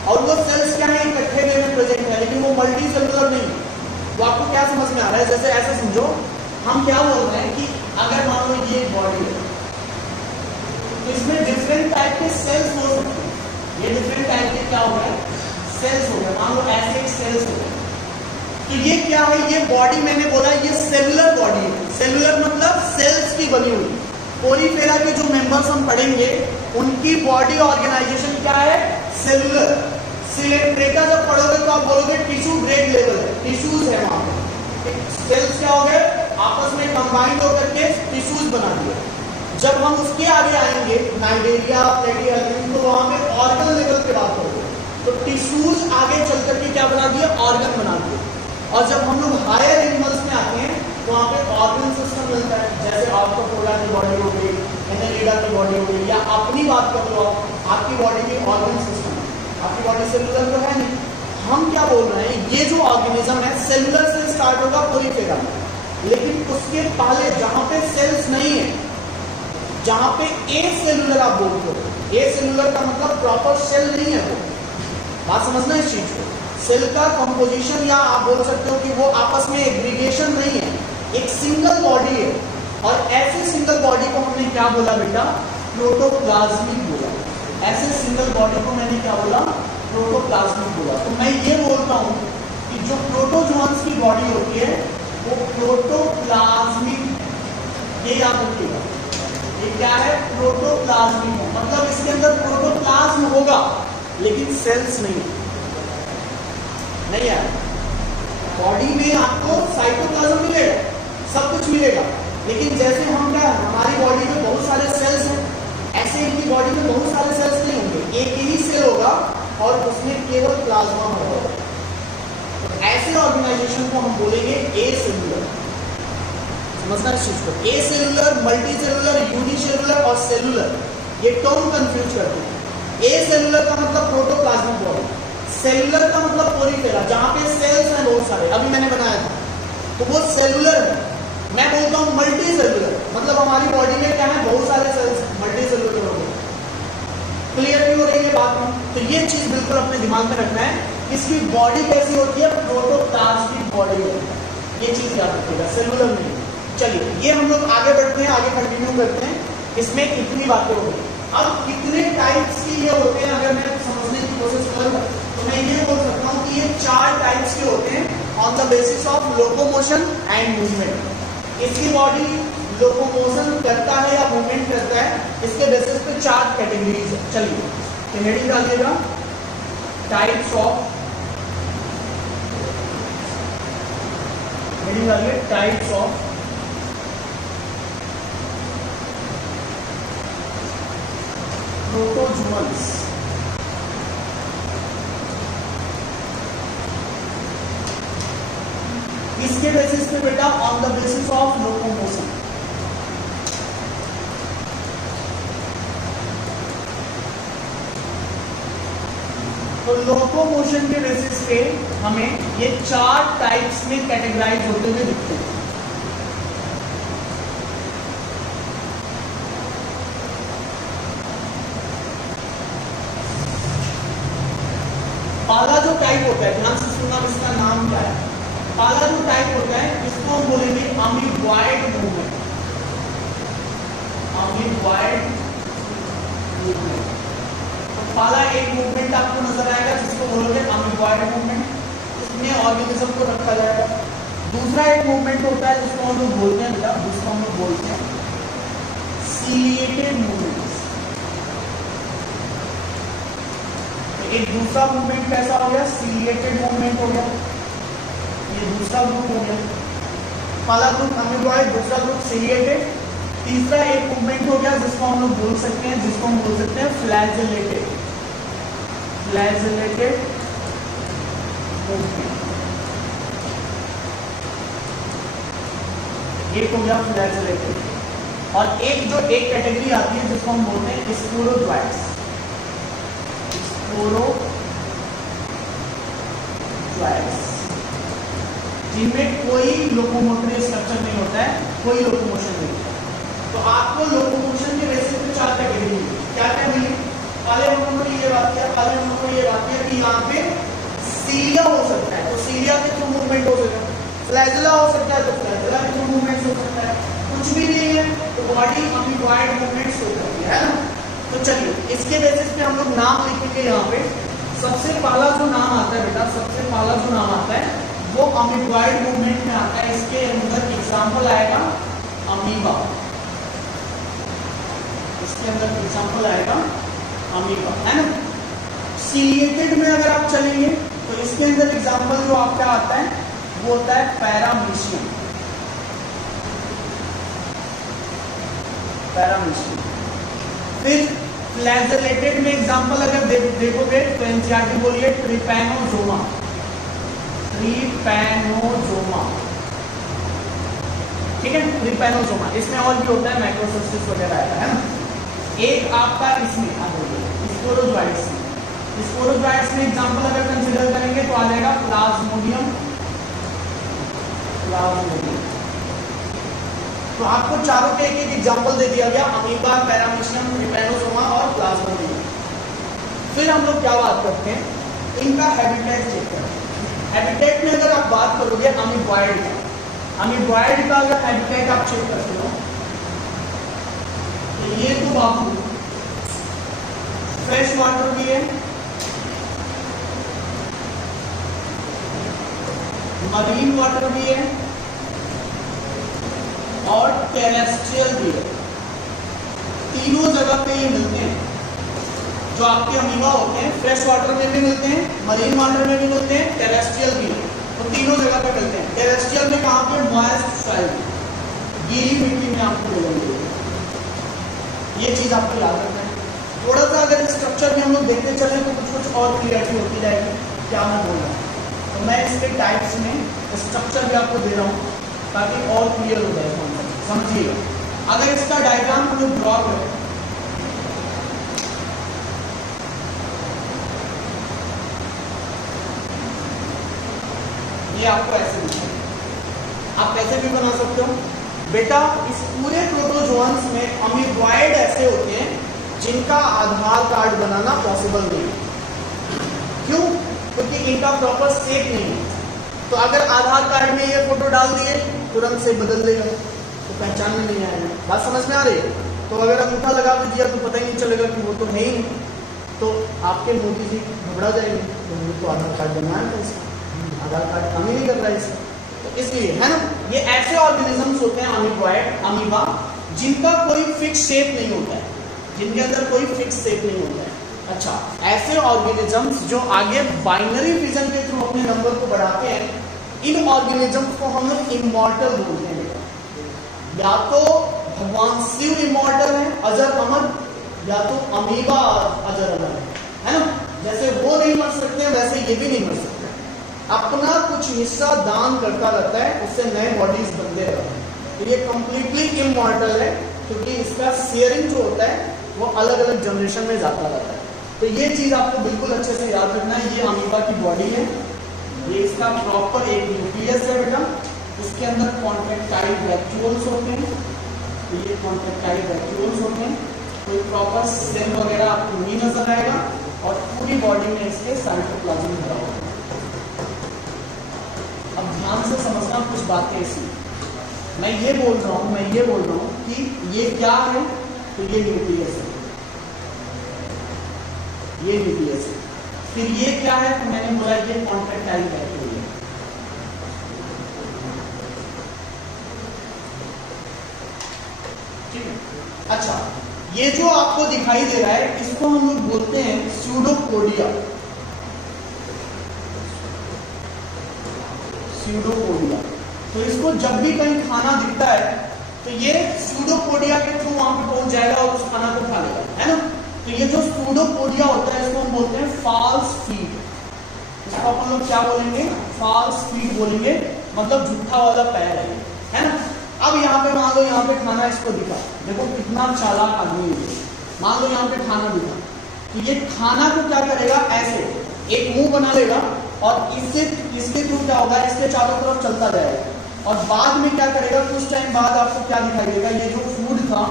और वो सेल्स क्या है, इकट्ठे वे में प्रेजेंट है, लेकिन वो मल्टी सेलुलर नहीं है। तो आपको क्या समझ में आ रहा है, जैसे ऐसा समझो हम क्या बोल रहे हैं कि अगर मान लो ये बॉडी है, इसमें डिफरेंट टाइप के सेल्स हो सकते हैं, ये डिफरेंट टाइप के क्या हो गए, सेल्स हो गए। मान लो ऐसे एक सेल्स हो गए, तो ये क्या है, ये बॉडी मैंने बोला ये सेलुलर बॉडी है। सेलुलर मतलब सेल्स की बनी हुई। पोरीफेरा के जो मेंबर्स हम पढ़ेंगे उनकी बॉडी ऑर्गेनाइजेशन क्या है, सेलुलर। सिलेंड्रेका जब पढ़ोगे तो आप बोलोगे टिश्यू ग्रेड लेवल है, टिश्यूज है वहां पे। सेल्स क्या हो गए, आपस में कंबाइंड होकर के टिश्यूज बना दिए। जब हम उसके आगे आएंगे नाइजीरिया, प्लेटियलियम, तो वहां पे ऑर्गन लेवल पे बात होगी। तो टिश्यूज आगे चल करके क्या बना दिए, ऑर्गन बना दिए। और जब हम लोग हायर एनिमल्स में आते हैं तो वहां पे ऑर्गन सिस्टम मिलता है, जैसे ऑक्टोपोडा की बॉडी हो गई, एनालिडा की बॉडी हो गई, या अपनी बात कर लो आपकी बॉडी की ऑर्गन सिस्टम, आपकी बॉडी सेलुलर तो है नहीं। हम क्या बोल रहे हैं, ये जो ऑर्गेनिज्म है सेलुलर से स्टार्ट होगा पोरीफेरा में, लेकिन उसके पहले जहां पे सेल्स नहीं है, जहां पे ए सेलुलर आप बोलते हो, ए सेलुलर का मतलब प्रॉपर सेल नहीं है। वो बात समझना इस चीज को, सेल का कंपोजिशन या आप बोल सकते हो कि वो आपस में एग्रीगेशन नहीं है, एक सिंगल बॉडी है। और ऐसे सिंगल बॉडी को हमने क्या बोला बेटा, प्रोटोप्लाज्मिक बोला। ऐसे सिंगल बॉडी को मैंने क्या बोला, प्रोटोप्लाज्मिक बोला। तो मैं ये बोलता हूं कि जो प्रोटोजोन्स की बॉडी होती है वो प्रोटोप्लाज्मिक, ये याद रखिएगा, ये क्या है, प्रोटोप्लाज्मिक है। मतलब इसके अंदर प्रोटोप्लाज्म होगा लेकिन सेल्स नहीं है बॉडी में आपको साइटोप्लाज्म मिलेगा, सब कुछ मिलेगा, लेकिन जैसे हम क्या, हमारी बॉडी में बहुत सारे सेल्स हैं, ऐसे इनकी बॉडी में बहुत सारे सेल्स नहीं होंगे, एक ही सेल होगा और उसमें केवल प्लाज्मा होगा। तो ऐसे ऑर्गेनाइजेशन को हम बोलेंगे ए सेलुलर। समझना इस चीज को, ए सेलुलर, मल्टी सेलुलर, यूनिसेलुलर और सेलुलर, ये टर्म कंफ्यूज करते हैं। ए सेलुलर का मतलब प्रोटोप्लाज्मिक बॉडी, सेलुलर का मतलब पोरीफेरा, जहां पे सेल्स हैं बहुत सारे, अभी मैंने बनाया था, तो वो सेलुलर है। मैं बोलता हूँ मल्टी सेलुलर, मतलब हमारी बॉडी में क्या है, बहुत सारे सेल्स, मल्टी सेलुलर हो गए। क्लियर नहीं हो रही है बात में? तो ये चीज बिल्कुल अपने दिमाग में रखना है, इसकी बॉडी कैसी होती है, प्रोटोप्लाज्मिक बॉडी होती है, ये चीज याद रखिएगा, सेलुलर नहीं। चलिए ये हम लोग आगे बढ़ते हैं, आगे कंटिन्यू करते हैं। इसमें इतनी बातें हो गई, अब कितने टाइप्स की ये होते हैं अगर मैं समझने की कोशिश करूँ तो मैं ये बोल सकता हूँ कि ये 4 टाइप्स के होते हैं on the basis of locomotion and movement. इसकी बॉडी लोकोमोशन करता है या मूवमेंट करता है, इसके बेसिस पे 4 कैटेगरीज है। चलिए हेडिंग डालिएगा, टाइप्स ऑफ, हेडिंग डालिए टाइप्स ऑफ प्रोटोजोअल्स। इसके बेसिस पे बेटा on the basis of locomotion. तो लोकोमोशन के बेसिस पे हमें ये 4 टाइप्स में कैटेगराइज होते हुए दिखते हैं। पहला जो टाइप होता है, ध्यान से सुनना, इसका नाम क्या है। पहला जो टाइप होता है इसको हम बोलेंगे अमीबॉइड मूवमेंट। अमीबॉइड मूवमेंट, तो पहला एक मूवमेंट आपको नजर आएगा जिसको बोलोगे अमीबॉइड मूवमेंट, इसमें ऑर्गेनिज्म को रखा जाएगा। दूसरा एक मूवमेंट होता है जिसको हम लोग बोलते हैं बेटा, जिसको हम लोग बोलते हैं सीलिएटेड मूवमेंट। एक दूसरा मूवमेंट कैसा हो गया, सीलिएटेड मूवमेंट हो गया, ये दूसरा ग्रुप हो गया। पहला ग्रुप अमीबॉइड, दूसरा ग्रुप सीलिएटेड, तीसरा एक मूवमेंट हो गया जिसको हम लोग बोल सकते हैं, जिसको हम बोल सकते हैं फ्लैजेलेटेड। फ्लैजेलेटेड मूवमेंट, एक हो गया फ्लैजेलेटेड। और एक जो एक कैटेगरी आती है जिसको हम बोलते हैं स्पोरोजोइड्स। स्पोरोजोइड्स, जिनमें कोई लोकोमोटरी स्ट्रक्चर नहीं होता है, कोई लोकोमोशन नहीं होता है। तो आपको लोकोमोशन के बेसिस पे 4 कैटेगरी मिली। क्या क्या मिली? पहले हम लोगों ने ये बात किया, पहले हम लोगों ने ये बात किया कि यहाँ पे सीलिया हो सकता है, तो सीलिया के थ्रू मूवमेंट हो सकता है, फ्लैजेला हो सकता है, तो फ्लैजेला के थ्रू मूवमेंट हो सकता है, कुछ भी नहीं है तो बॉडी अमीबॉइड मूवमेंट्स हो सकती है ना। तो चलिए इसके बेसिस पे हम लोग नाम लिखेंगे। यहाँ पे सबसे पहला जो नाम आता है बेटा, सबसे पहला जो नाम आता है वो अमीबॉइड मूवमेंट में आता है। इसके अंदर एग्जांपल आएगा अमीबा, इसके अंदर एग्जांपल आएगा अमीबा, है ना। सीलिएटेड में अगर आप चलेंगे तो इसके अंदर एग्जांपल जो आपका आता है वो होता है पैरामीशियम। पैरामीशियम। फिर फ्लैजेलेटेड में एग्जांपल अगर देखोगे तो एनसीईआरटी बोलिए ट्रिपैनोजोमा। ट्रिपैनोजोमा, ठीक है, ट्रिपैनोजोमा। इसमें और भी होता है, माइक्रोसिस्टिस वगैरह आएगा, है ना। एक आपका इसमें स्पोरोजोइड्स में, स्पोरोजोइड्स में एग्जांपल अगर कंसीडर करेंगे तो आ जाएगा प्लाज्मोडियम। प्लाज्मोडियम, तो आपको चारों के एक एग्जांपल दे दिया गया, अमीबा, पैरामीशियम, ट्रिपैनोसोमा और प्लाज्मोडियम। फिर हम लोग क्या बात करते हैं, इनका हैबिटेट चेक करते हैं। हैबिटेट में अगर आप बात करोगे अमीबॉइड का, अमीबॉइड का अगर हैबिटेट आप चेक करते हो तो ये तो बाबू फ्रेश वाटर भी है, मरीन वाटर भी है और टेरेस्ट्रियल भी है। तीनों जगह पे ये मिलते हैं। जो आपके अमीबा होते हैं फ्रेश वाटर में भी मिलते हैं, मरीन वाटर में भी मिलते हैं, टेरेस्ट्रियल भी है। तो तीनों जगह पे टेरेस्ट्रियल में कहाँ पे, मॉइस्ट सॉइल, गीली मिट्टी में आपको मिलेंगे। ये चीज आपको याद रखना है। थोड़ा सा अगर स्ट्रक्चर में हम लोग देखते चले तो कुछ कुछ और क्लियरिटी होती जाएगी क्या मैं बोल रहा हूँ। तो मैं इसके टाइप्स में स्ट्रक्चर भी आपको दे रहा हूँ ताकि और क्लियर हो जाए कॉन्सेप्ट, समझिएगा। अगर इसका डायग्राम हम लोग ड्रॉ करें, ये आपको ऐसे दिखेगा। आप कैसे भी बना सकते हो बेटा। इस पूरे प्रोटोजोअन्स में अमीबॉइड ऐसे होते हैं जिनका आधार कार्ड बनाना पॉसिबल नहीं है। क्यों? क्योंकि इनका प्रॉपर शेप नहीं है। तो अगर आधार कार्ड में ये फोटो डाल दिए तुरंत से बदल देगा, तो पहचान में नहीं आएगा। बात समझ में आ रही है? तो अगर अंगूठा लगा के दिया तो पता ही नहीं चलेगा कि वो तो है ही, तो आपके मोदी जी घबरा जाएंगे, तो आधार कार्ड बनाया था इसका, आधार कार्ड काम ही नहीं कर रहा है इसका। तो इसलिए है ना, ये ऐसे ऑर्गेनिजम्स होते हैं अमीबॉइड, अमीबा, जिनका कोई फिक्स शेप नहीं होता है, जिनके अंदर कोई फिक्स शेप नहीं होता है। अच्छा, ऐसे ऑर्गेनिजम्स जो आगे बाइनरी फिजन के थ्रू अपने नंबर को बढ़ाते हैं, इन ऑर्गेनिजम्स को हम लोग इमॉर्टल बोलते हैं। या तो भगवान शिव इमॉर्टल है, अजर अमर, या तो अमीबा अजर अमर है ना। जैसे वो नहीं मर सकते वैसे ये भी नहीं मर सकते। अपना कुछ हिस्सा दान करता रहता है, उससे नए बॉडीज बनते रहते हैं। तो ये कंप्लीटली इमॉर्टल है क्योंकि इसका शेयरिंग जो होता है वो अलग अलग जनरेशन में जाता रहता है। तो ये चीज आपको बिल्कुल अच्छे से याद रखना है। ये अमीबा की बॉडी है, ये इसका प्रॉपर एक न्यूक्लियस है बेटा, इसके अंदर कॉन्ट्रैक्टाइल वैक्यूल्स होते हैं। तो ये कॉन्ट्रैक्टाइल वैक्यूल्स होते हैं, कोई प्रॉपर सेल वगैरह आपको नहीं नजर आएगा और पूरी बॉडी में इसके साइटोप्लाज्म भरा होगा। अब ध्यान से समझना कुछ बातें इसमें। मैं ये बोल रहा हूँ कि ये क्या है, तो ये न्यूक्लियस है, ये न्यूक्लियस है। फिर ये क्या है, तो मैंने बोला ये कॉन्ट्रैक्टाइल वैक्यूल है। ठीक है। अच्छा, ये जो आपको दिखाई दे रहा है इसको हम लोग बोलते हैं स्यूडोपोडिया। स्यूडोपोडिया। तो इसको जब भी कहीं खाना दिखता है तो ये स्यूडोपोडिया के थ्रू वहां पे पहुंच जाएगा और उस खाना को खा लेगा, है ना। तो ये जो स्यूडोपोडिया होता है इसको हम बोलते हैं फॉल्स फीड। इसको अपन लोग क्या बोलेंगे, फॉल्स फीड बोलेंगे, मतलब झूठा वाला पैर है ना। अब यहाँ पे मान लो यहाँ पे खाना इसको दिखा, देखो कितना चालाक आदमी है। मान लो यहाँ पे खाना दिखा, तो ये खाना को क्या करेगा, ऐसे एक मुंह बना लेगा और इसके थ्रू क्या होगा, इसके चारों तरफ चलता जाएगा और बाद में क्या करेगा, कुछ टाइम बाद आपको क्या दिखाई देगा, ये जो फूड था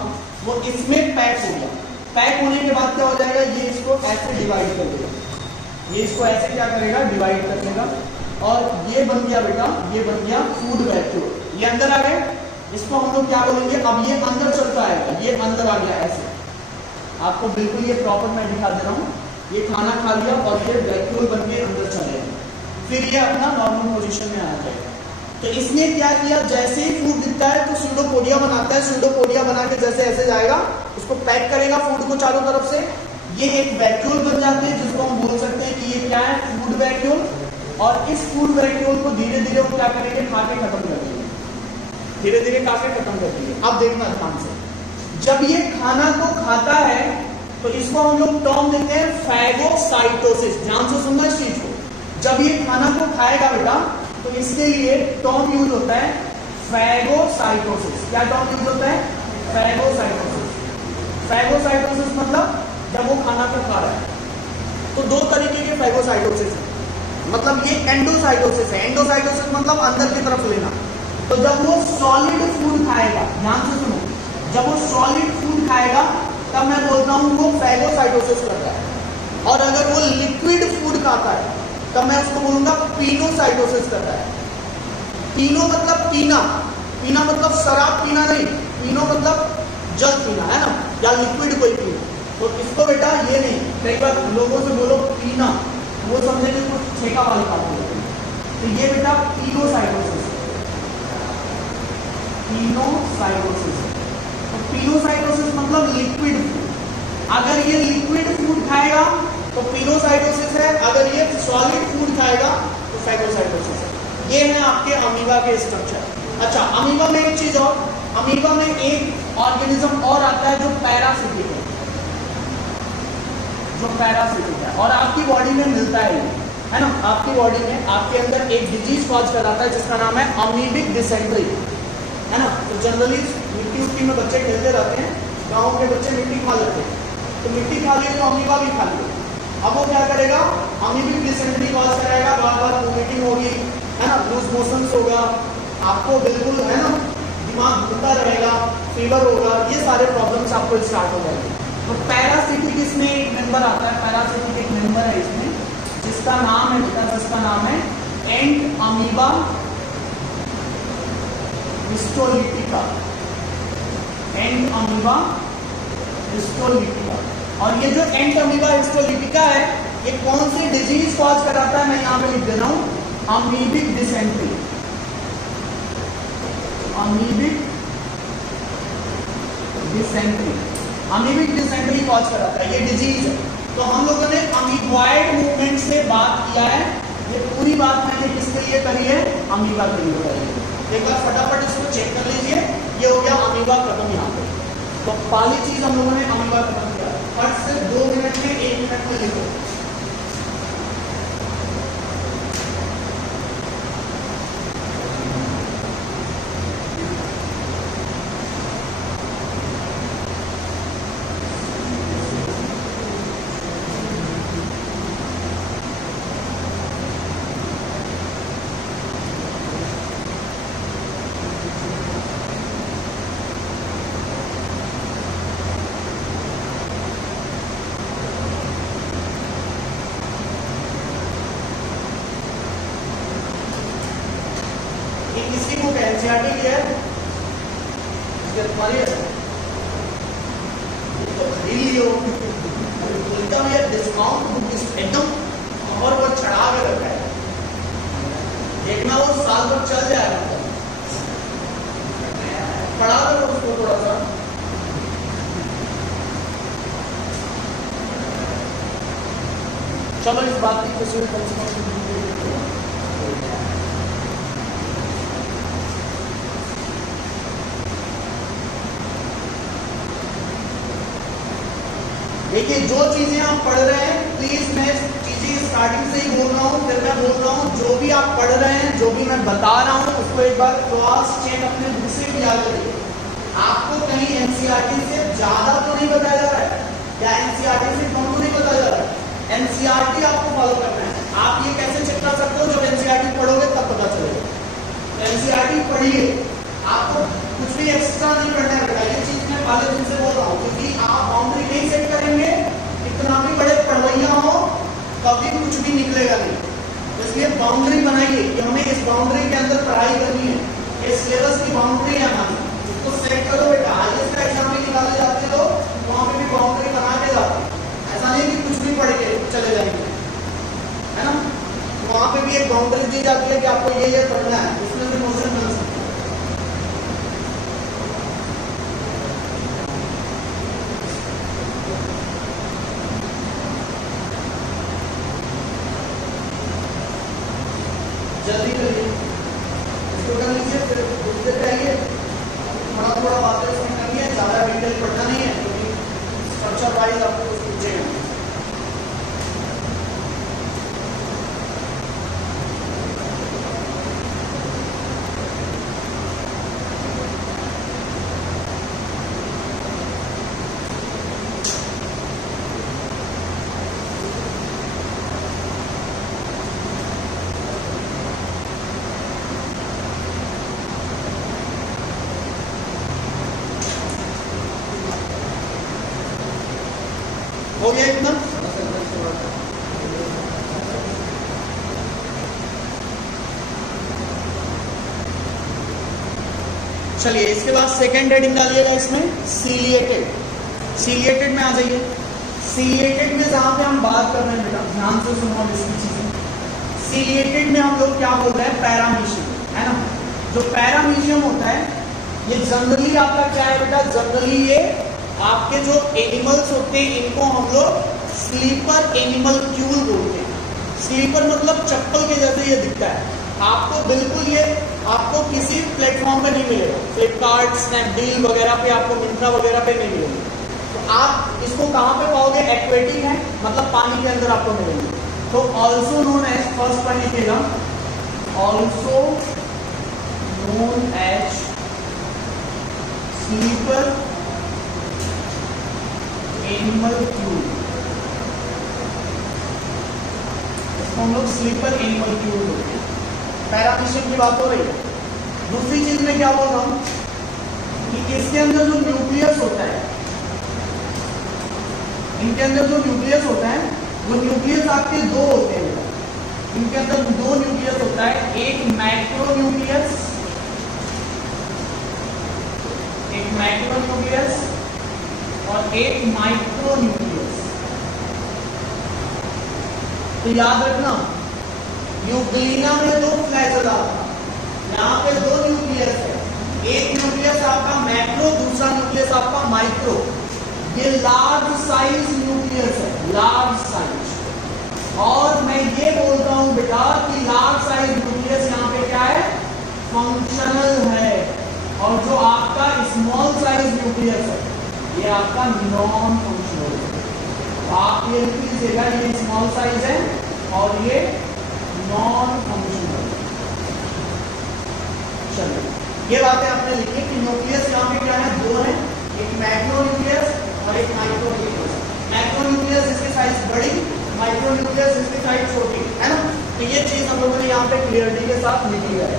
वो इसमें पैक हो गया। पैक होने के बाद क्या हो जाएगा, ये इसको ऐसे डिवाइड कर देगा, ये इसको ऐसे क्या करेगा, डिवाइड कर देगा और ये बन गया बेटा, ये बन गया फूड वैक्यूल। ये अंदर आ गए, इसको हम लोग क्या बोलेंगे, अब ये अंदर चलता आएगा, ये अंदर आ गया ऐसे। आपको बिल्कुल ये प्रॉपर मैं दिखा दे रहा हूँ, ये खाना खा लिया और ये वैक्यूल बन के अंदर चलेगा, फिर ये अपना नॉर्मल पोजीशन में आ जाएगा। तो इसने क्या किया, जैसे ही फूड दिखता है तो स्यूडोपोडिया बनाता है, स्यूडोपोडिया बना के जैसे ऐसे जाएगा, उसको पैक करेगा फूड को चारों तरफ से, ये एक वैक्यूल बन जाते हैं जिसको हम बोल सकते हैं कि ये क्या है, फूड वैक्यूल। और इस फूड वैक्यूल को धीरे धीरे वो क्या करेंगे, खा के खत्म कर देंगे, धीरे धीरे खा के खत्म कर देंगे। अब देखना ध्यान से, जब ये खाना को खाता है तो इसको हम लोग टर्म देते हैं फैगोसाइटोसिस। ध्यान से सुनना इस चीज को, जब ये खाना को खाएगा बेटा तो इसके लिए टर्म यूज होता है फैगोसाइटोसिस। क्या टर्म यूज होता है, फैगोसाइटोसिस। फैगोसाइटोसिस मतलब जब वो खाना को खा रहा है। तो दो तरीके के फैगोसाइटोसिस है, मतलब ये एंडोसाइटोसिस है। एंडोसाइटोसिस मतलब अंदर की तरफ लेना। तो जब वो सॉलिड फूड खाएगा, ध्यान से सुनो, जब वो सॉलिड फूड खाएगा तब मैं बोलता हूं वो फैगोसाइटोसिस करता है। और अगर वो लिक्विड फूड खाता है तब मैं उसको बोलूंगा पीनोसाइटोसिस करता है। पीनो मतलब पीना, पीना मतलब शराब पीना नहीं, पीनो मतलब जल पीना, है ना, या लिक्विड कोई पीना। तो इसको बेटा ये नहीं, कई बार लोगों से बोलो पीना, वो समझेंगे कुछ छेका वाली बात है। तो ये बेटा पीनोसाइटोसिस, पीनोसाइटोसिस। तो पीनोसाइटोसिस मतलब लिक्विड फूड। अगर ये लिक्विड फूड खाएगा तो पीनोसाइटोसिस है, अगर ये सॉलिड फूड खाएगा तो फैगोसाइटोसिस है। ये है आपके अमीबा के स्ट्रक्चर। अच्छा, अमीबा में एक चीज और, अमीबा में एक ऑर्गेनिज्म और आता है जो पैरासिटिक है, और आपकी बॉडी में मिलता है ना, आपकी बॉडी में आपके अंदर एक डिजीज कॉज कराता है जिसका नाम है अमीबिक डिसेंट्री, है ना। तो जनरली मिट्टी में बच्चे खेलते रहते हैं, गाँव के बच्चे मिट्टी खा लेते हैं, तो मिट्टी खा ली तो अमीबा भी खा ली। अब वो क्या करेगा, अमीबिक डिसेंट्री कॉज कराएगा, बार बार वोमिटिंग होगी, है ना, लूज मोशंस होगा, आपको बिल्कुल, है ना, दिमाग घूमता रहेगा, फीवर होगा, ये सारे प्रॉब्लम्स आपको स्टार्ट हो जाएंगे। तो पैरासिटिक इसमें एक मेंबर आता है, पैरासिटिक एक मेंबर है इसमें जिसका नाम है बेटा, जिसका नाम है एंट अमीबा हिस्टोलिटिका, एंट अमीबा हिस्टोलिटिका। और ये जो एंट अमीबा हिस्टोलिटिका है, ये कौन सी डिजीज कॉज कराता है, मैं यहां पे लिख दे रहा हूं, amoebic dysentery, amoebic dysentery, amoebic dysentery cause कराता है, ये डिजीज है। तो हम लोगों ने अमीबॉइड मूवमेंट से बात किया है, ये पूरी बात मैंने किसके लिए करी है, अमीबा के लिए करी है। एक बार फटाफट इसको चेक कर लीजिए, ये हो गया अमीबा खत्म यहाँ पे। तो पहली चीज हम लोगों ने अमीबा खत्म किया, फट से 2 मिनट में 1 मिनट में लिखो। किसी को एनसीईआरटी की है, तुम्हारी तो खरीद लियो, बोलता हूँ यार डिस्काउंट बुक एकदम और वो चढ़ा के रखा है, देखना वो साल भर चल जाएगा, पढ़ा दो उसको थोड़ा सा। चलो इस बात की तस्वीर कम से कम देखिए, जो चीजें आप पढ़ रहे हैं, प्लीज मैं चीजें स्टार्टिंग से ही बोल रहा हूँ, फिर मैं बोल रहा हूँ, जो भी आप पढ़ रहे हैं, जो भी मैं बता रहा हूँ, उसको एक बार क्रॉस चेक अपने बुक से किया करिए। आपको कहीं एनसीईआरटी से ज्यादा तो नहीं बताया जा रहा है, या एनसीईआरटी से कम तो नहीं बताया जा रहा है, एनसीईआरटी आपको फॉलो करना है। आप ये कैसे चेक कर सकते हो, जब एनसीईआरटी पढ़ोगे तब पता चलेगा। एनसीईआरटी पढ़िए, आपको कुछ भी एक्स्ट्रा नहीं करना है, ये चीज मैं पहले दिन से बोल रहा हूँ, क्योंकि आप बाउंड्री नहीं सेट करेंगे, कितना भी बड़े पढ़वैया हो, कभी कुछ भी निकलेगा नहीं। इसलिए बाउंड्री बनाइए कि हमें इस बाउंड्री के अंदर पढ़ाई करनी है, ये सिलेबस की बाउंड्री है हमारी, उसको सेट करो बेटा। आईएएस का एग्जाम भी निकाले जाते हो, वहां पे भी बाउंड्री बना के जाते, ऐसा नहीं कि कुछ भी पढ़ के चले जाएंगे, है ना। वहां पे भी एक बाउंड्री दी जाती है कि आपको ये पढ़ना है, उसमें भी क्वेश्चन बन सकते हैं। जल्दी करिए, इसको कर लीजिए, फिर पूछते जाइए, थोड़ा थोड़ा बातें इसमें करनी है, ज़्यादा डिटेल पढ़ना नहीं है, क्योंकि स्ट्रक्चर वाइज आपको कुछ पूछेगा। हो गया इतना? चलिए, इसके बाद सेकेंड हेडिंग डालिएगा इसमें, सीलिएटेड। सीलिएटेड में आ जाइए। सीलिएटेड में जहां पे हम बात कर रहे हैं बेटा, ध्यान से सुनो इसकी चीजें। सीलिएटेड में हम लोग क्या बोल रहे हैं, पैरामीशियम, है ना। जो पैरामीशियम होता है, ये जनरली आपका क्या है बेटा, जनरली ये आपके जो एनिमल्स होते हैं, इनको हम लोग स्लीपर एनिमल क्यूल बोलते हैं। स्लीपर मतलब चप्पल के जैसे ये दिखता है, आपको बिल्कुल ये आपको किसी प्लेटफॉर्म पे नहीं मिलेगा, फ्लिपकार्ट, स्नैपडील वगैरह पे, आपको मिंत्रा वगैरह पे नहीं मिलेगा। तो आप इसको कहाँ पे पाओगे? एक्वेटिक है, मतलब पानी के अंदर आपको मिलेंगे। तो also known as, first point लिखिएगा, also known as sleeper animal tube, इसको हम लोग स्लीपर एनिमल ट्यूब बोलते हैं। पैरामीशियम की बात हो रही है। दूसरी चीज में क्या बोल रहा हूं कि इसके अंदर जो न्यूक्लियस होता है, इनके अंदर जो न्यूक्लियस होता है वो न्यूक्लियस आपके दो होते हैं। इनके अंदर दो न्यूक्लियस होता है, एक मैक्रो न्यूक्लियस, एक मैक्रो न्यूक्लियस और एक माइक्रो न्यूक्लियस। तो याद रखना, यूग्लिना में दो फ्लैजेला, यहाँ पे दो न्यूक्लियस है, एक न्यूक्लियस आपका मैक्रो, दूसरा न्यूक्लियस आपका माइक्रो। ये लार्ज साइज न्यूक्लियस है, लार्ज साइज। और मैं ये बोलता हूं बेटा कि लार्ज साइज न्यूक्लियस यहाँ पे क्या है? फंक्शनल है। और जो आपका स्मॉल साइज न्यूक्लियस है ये आपका नॉन फंक्शनल है। आप ये लिख लीजिएगा, ये स्मॉल साइज है और ये नॉन फंक्शनल। चलिए ये बातें आपने लिखी कि न्यूक्लियस यहाँ पे क्या है? दो है, एक मैक्रो न्यूक्लियस और एक माइक्रो न्यूक्लियस। मैक्रो न्यूक्लियस जिसकी साइज बड़ी, माइक्रो न्यूक्लियस जिसकी साइज छोटी, है ना। तो ये चीज हम लोगों ने यहाँ पे क्लियरिटी के साथ लिखी है।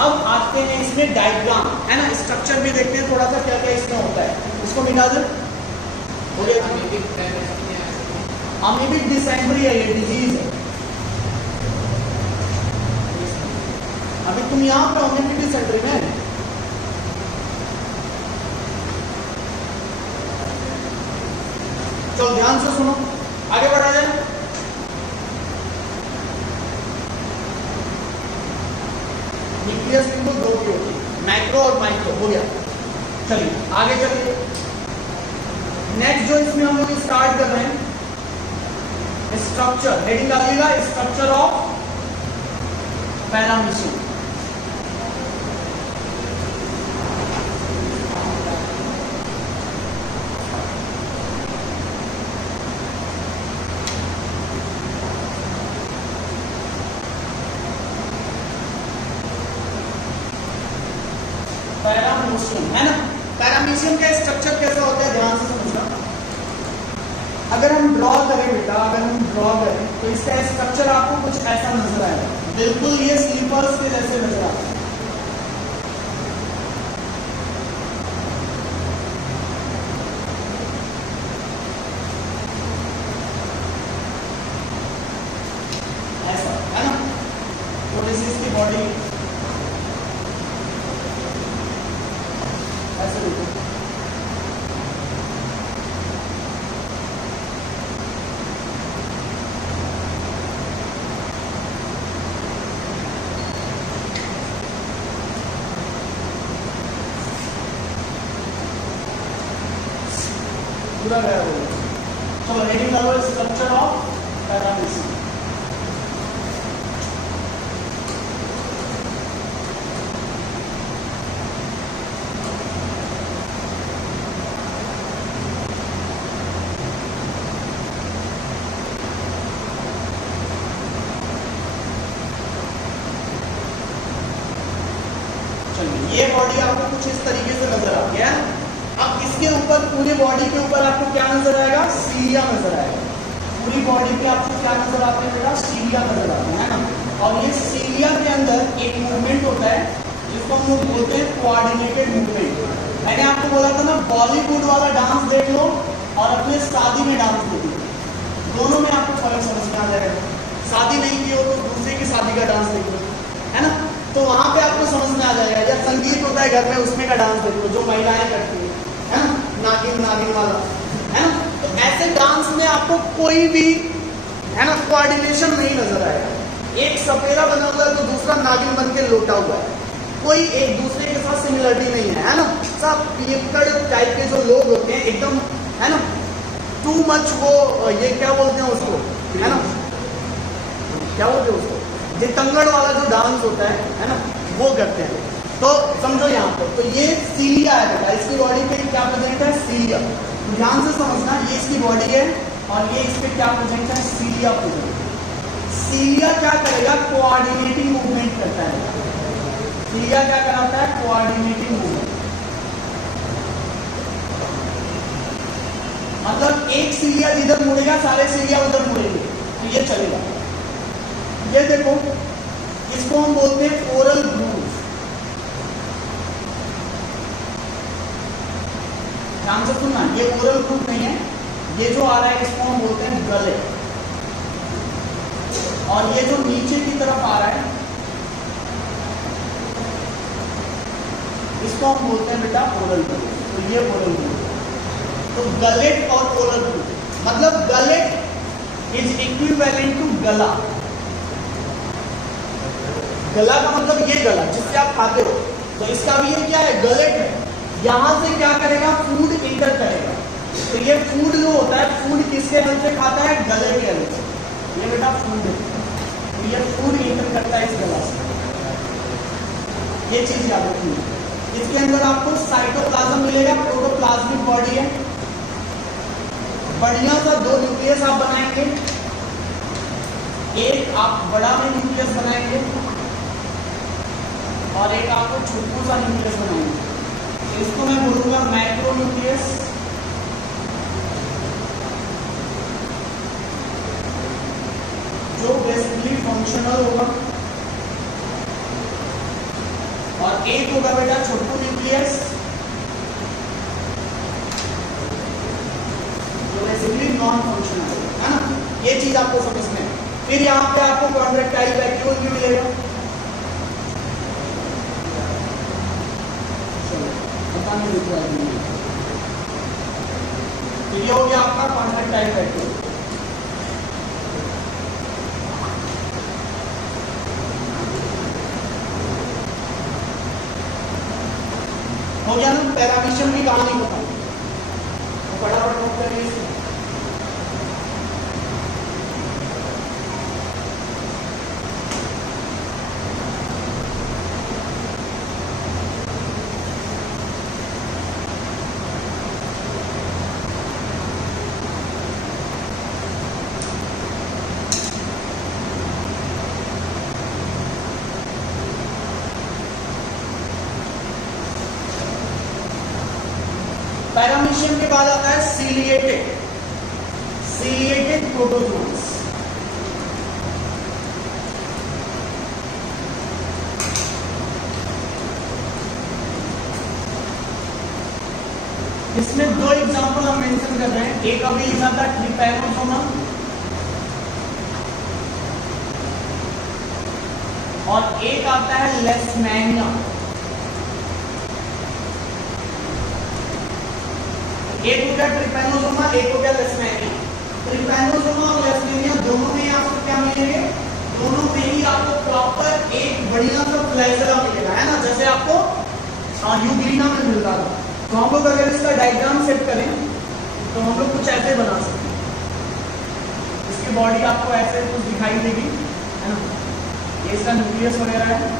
अब आते हैं इसमें डायग्राम, है ना, स्ट्रक्चर भी देखते हैं थोड़ा सा क्या क्या इसमें होता है। इसको मिटा दो। अमीबिक डिसेंट्री है, ये डिजीज है। अभी तुम यहाँ पे अमीबिक डिसेंट्री में, चलो ध्यान से सुनो, आगे बढ़ा जाए। न्यूक्लियस बिल्कुल दो की होती है, मैक्रो और माइक्रो, हो गया। चलिए आगे चलिए। नेक्स्ट जो इसमें हम लोग स्टार्ट कर रहे हैं, स्ट्रक्चर, हेडिंग डालिएगा, स्ट्रक्चर ऑफ पैरामीशियम। पैरामीशियम है ना। पैरामीशियम का स्ट्रक्चर कैसा होता है ध्यान से समझना। अगर हम ड्रॉ करें बेटा, अगर हम ड्रॉ करें तो इसका स्ट्रक्चर आपको कुछ ऐसा नजर आएगा, बिल्कुल ये स्लीपर्स के जैसे नजर आता है। ऐसा है ना। तो दिस इज द बॉडी, ऐसे देखो। पूरा गया हो। चलो हेडिंग डालो, स्ट्रक्चर ऑफ पैरामीशियम। ये बॉडी आपको कुछ इस तरीके से नजर आ गया। अब इसके ऊपर, पूरी बॉडी के ऊपर आपको क्या नजर आएगा? सीलिया नजर आएगा। पूरी बॉडी पे आपको क्या नजर आते हैं बेटा? सीलिया नजर आते हैं, है ना। और ये सीलिया के अंदर एक मूवमेंट होता है जिसको हम लोग बोलते हैं कोऑर्डिनेटेड मूवमेंट। मैंने आपको बोला था ना, बॉलीवुड वाला डांस देख लो और अपने शादी में डांस देख लो, दोनों में आपको फर्क समझ में आ जाएगा। शादी नहीं की हो तो दूसरे की शादी का डांस देख लो, है ना, तो वहां पे आपको समझ में आ जाएगा। या संगीत होता है घर में, उसमें का डांस देखो जो महिलाएं करती है ना, नागिन नागिन वाला, है ना। तो ऐसे डांस में आपको कोई भी, है ना, कोऑर्डिनेशन नहीं नजर आएगा। एक सपेरा बना हुआ है तो दूसरा नागिन बन के लोटा हुआ है, कोई एक दूसरे के साथ सिमिलरिटी नहीं है ना। सब पियक्कड़ टाइप के जो लोग होते हैं एकदम, है ना, टू मच वो, ये क्या बोलते हैं उसको, है ना, क्या बोलते हैं उसको, ये तंगड़ वाला जो डांस होता है ना, वो करते हैं। तो समझो यहाँ पर, तो ये सीलिया है बेटा, इसकी बॉडी पे क्या प्रेजेंट है, सीलिया। तो ध्यान से समझना, ये इसकी बॉडी है और ये इस पे क्या प्रेजेंट है, सीलिया प्रेजेंट। सीलिया क्या करेगा, कोऑर्डिनेटिंग मूवमेंट करता है। सीलिया क्या कराता है, कोऑर्डिनेटिंग मूवमेंट। मतलब एक सीलिया जिधर मुड़ेगा सारे सीलिया उधर मुड़ेंगे, तो ये चलेगा। ये देखो, इसको हम बोलते हैं ओरल ग्रूव। ध्यान से सुनना, ये ओरल ग्रूव नहीं है, ये जो आ रहा है इसको हम बोलते हैं गले, और ये जो नीचे की तरफ आ रहा है इसको हम बोलते हैं बेटा ओरल ग्रूव। तो ये ओरल ग्रूव। तो गलेट और ओरल ग्रूव, मतलब गलेट इज इक्विवेलेंट टू गला। गला का मतलब ये गला जिससे आप खाते हो, तो इसका भी ये क्या है, गलेट है। यहां से क्या करेगा, फूड इंटर करेगा। तो ये फूड जो होता है, फूड किसके हेल्प से खाता है, गले के हेल्प से। ये बेटा फूड है, तो ये फूड इंटर करता है इस गला से। ये चीज याद रखिए। इसके अंदर आपको साइटोप्लाज्म मिलेगा, प्रोटोप्लाज्मिक बॉडी है। बढ़िया सा 2 न्यूक्लियस आप बनाएंगे, एक आप बड़ा में न्यूक्लियस बनाएंगे और एक आपको छोटू सा न्यूक्लियस बनाएंगे। इसको मैं बोलूंगा मैक्रो न्यूक्लियस, जो बेसिकली फंक्शनल होगा, और एक होगा बेटा छोटू न्यूक्लियस, जो बेसिकली नॉन फंक्शनल है ना। ये चीज आपको समझना है। फिर यहाँ पे आपको कॉन्ट्रैक्टाइल वैक्यूल भी मिलेगा। तो ये हो गया आपका कॉन्ट्रैक्टाइल वैक्यूल। हो गया ना, पैरामीशियम की कहानी बताऊं तो फटाफट नोट करिए। पैरामीशियम के बाद आता है सीलिएटेड प्रोटोजोन्स। इसमें 2 एग्जांपल हम मेंशन कर रहे हैं। एक अभी लिखा था ट्रिपैनोसोमा, और एक आता है लेशमैनिया। एक हो गया ट्रिपैनोसोमा, एक हो गया लेशमैनिया। ट्रिपैनोसोमा और लेशमैनिया दोनों में आपको क्या मिलेंगे, दोनों में ही आपको प्रॉपर एक बढ़िया सा फ्लैजेला मिलेगा, है ना, जैसे आपको यूग्लिना में मिल रहा था। तो हम लोग अगर इसका डायग्राम सेट करें तो हम लोग कुछ ऐसे बना सकते हैं। इसकी बॉडी आपको ऐसे कुछ दिखाई देगी, है ना, ये इसका न्यूक्लियस वगैरह है,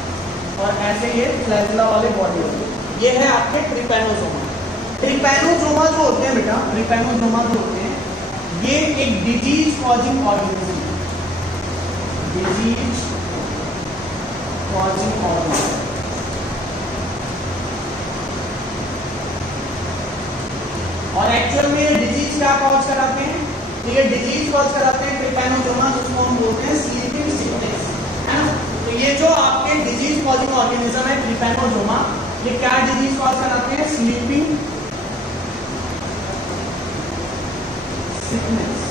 और ऐसे ये फ्लैजेला वाले बॉडी होगी। ये है आपके ट्रिपैनोसोमा। ट्रिपैनोसोमा जो होते हैं बेटा, ट्रिपैनोसोमा जो होते हैं, ये एक डिजीज कॉजिंग ऑर्गेनिज्म है। डिजीज कॉजिंग ऑर्गेनिज्म, और एक्चुअल में ये डिजीज क्या कॉज कराते हैं, तो ये डिजीज कॉज कराते हैं ट्रिपैनोसोमा, जिसको हम बोलते हैं स्लीपिंग सिकनेस, है ना। तो ये जो आपके डिजीज कॉजिंग ऑर्गेनिज्म है ट्रिपैनोसोमा, ये क्या डिजीज कॉज कराते हैं, स्लीपिंग सिकनेस।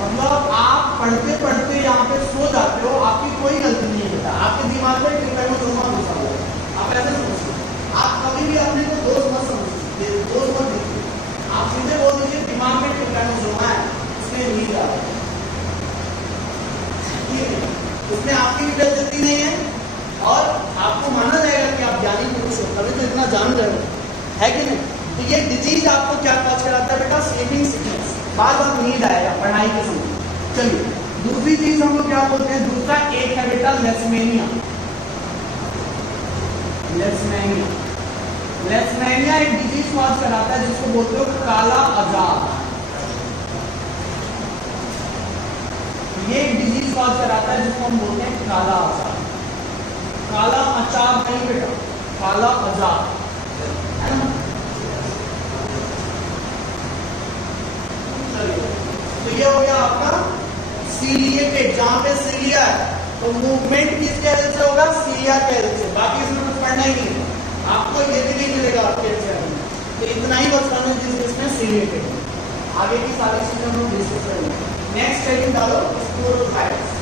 मतलब आप पढ़ते पढ़ते यहाँ पे सो जाते हो, आपकी कोई गलती नहीं है, आपके दिमाग में ट्रिपैनोसोमा घुसा हुआ है। आप ऐसे सोचिए, आप कभी भी अपने को दोस्त मत समझिए, दोस्त मत देखिए, आप सीधे बोल दीजिए दिमाग में ट्रिपैनोसोमा है, उसमें नींद आ रही है, उसमें आपकी भी बेइज्जती नहीं है, और आपको माना जाएगा कि आप ज्ञानी पुरुष हो, तभी तो इतना जान रहे हो, है कि नहीं। तो ये डिजीज आपको क्या कॉज कराता है बेटा, स्लीपिंग सिकनेस। बाद में नींद आएगा पढ़ाई के समय। चलिए दूसरी चीज हम लोग क्या बोलते हैं, दूसरा एक है बेटा लेसमेनिया। लेसमेनिया, लेसमेनिया एक डिजीज कॉज कराता है जिसको बोलते हो काला अजार। ये एक डिजीज कॉज कराता है जिसको हम बोलते हैं काला अजार। काला अचार नहीं बेटा, काला अजार, है ना। तो ये हो गया आपका सीलिएटेड, जहां पे सीलिया है तो मूवमेंट किसके हेल्प से होगा, सीलिया के हेल्प से। बाकी इसमें कुछ पढ़ना ही नहीं है आपको, ये भी नहीं मिलेगा आपके एग्जाम में। तो इतना ही बस पढ़ना जिसमें सीलिएटेड है। आगे की सारी चीजें हम लोग डिस्कस करेंगे। नेक्स्ट हेडिंग डालो स्पोरोफाइट्स।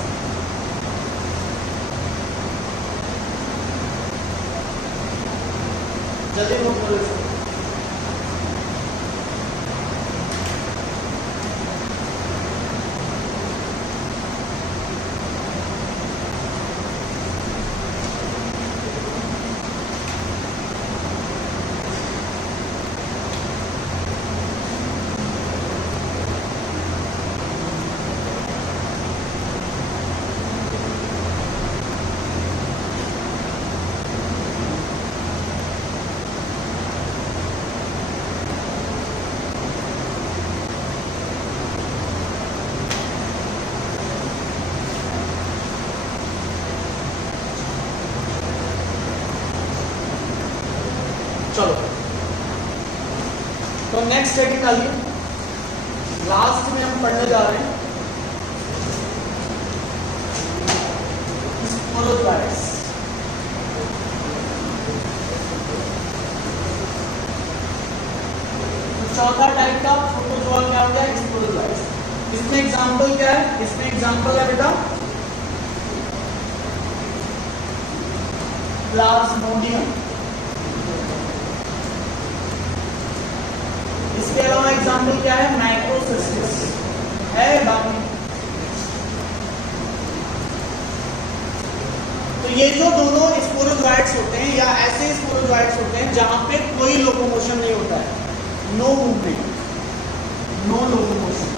जल्दी नोट करो इसको। चलो तो नेक्स्ट हेडिंग डालिए, लास्ट में हम पढ़ने जा रहे हैं स्पोरोफाइट्स। चौथा टाइप का प्रोटोजोआ क्या हो गया, स्पोरोफाइट्स। इसमें एग्जांपल क्या है, इसमें एग्जांपल है बेटा प्लाज्मोडियम। इसके अलावा एग्जांपल क्या है, माइक्रोसिस्टिस है बाकी। तो ये जो दोनों स्पोरोजोइट्स होते हैं या ऐसे स्पोरोजोइट्स होते हैं जहां पे कोई लोकोमोशन नहीं होता है, नो मूवमेंट, नो लोकोमोशन।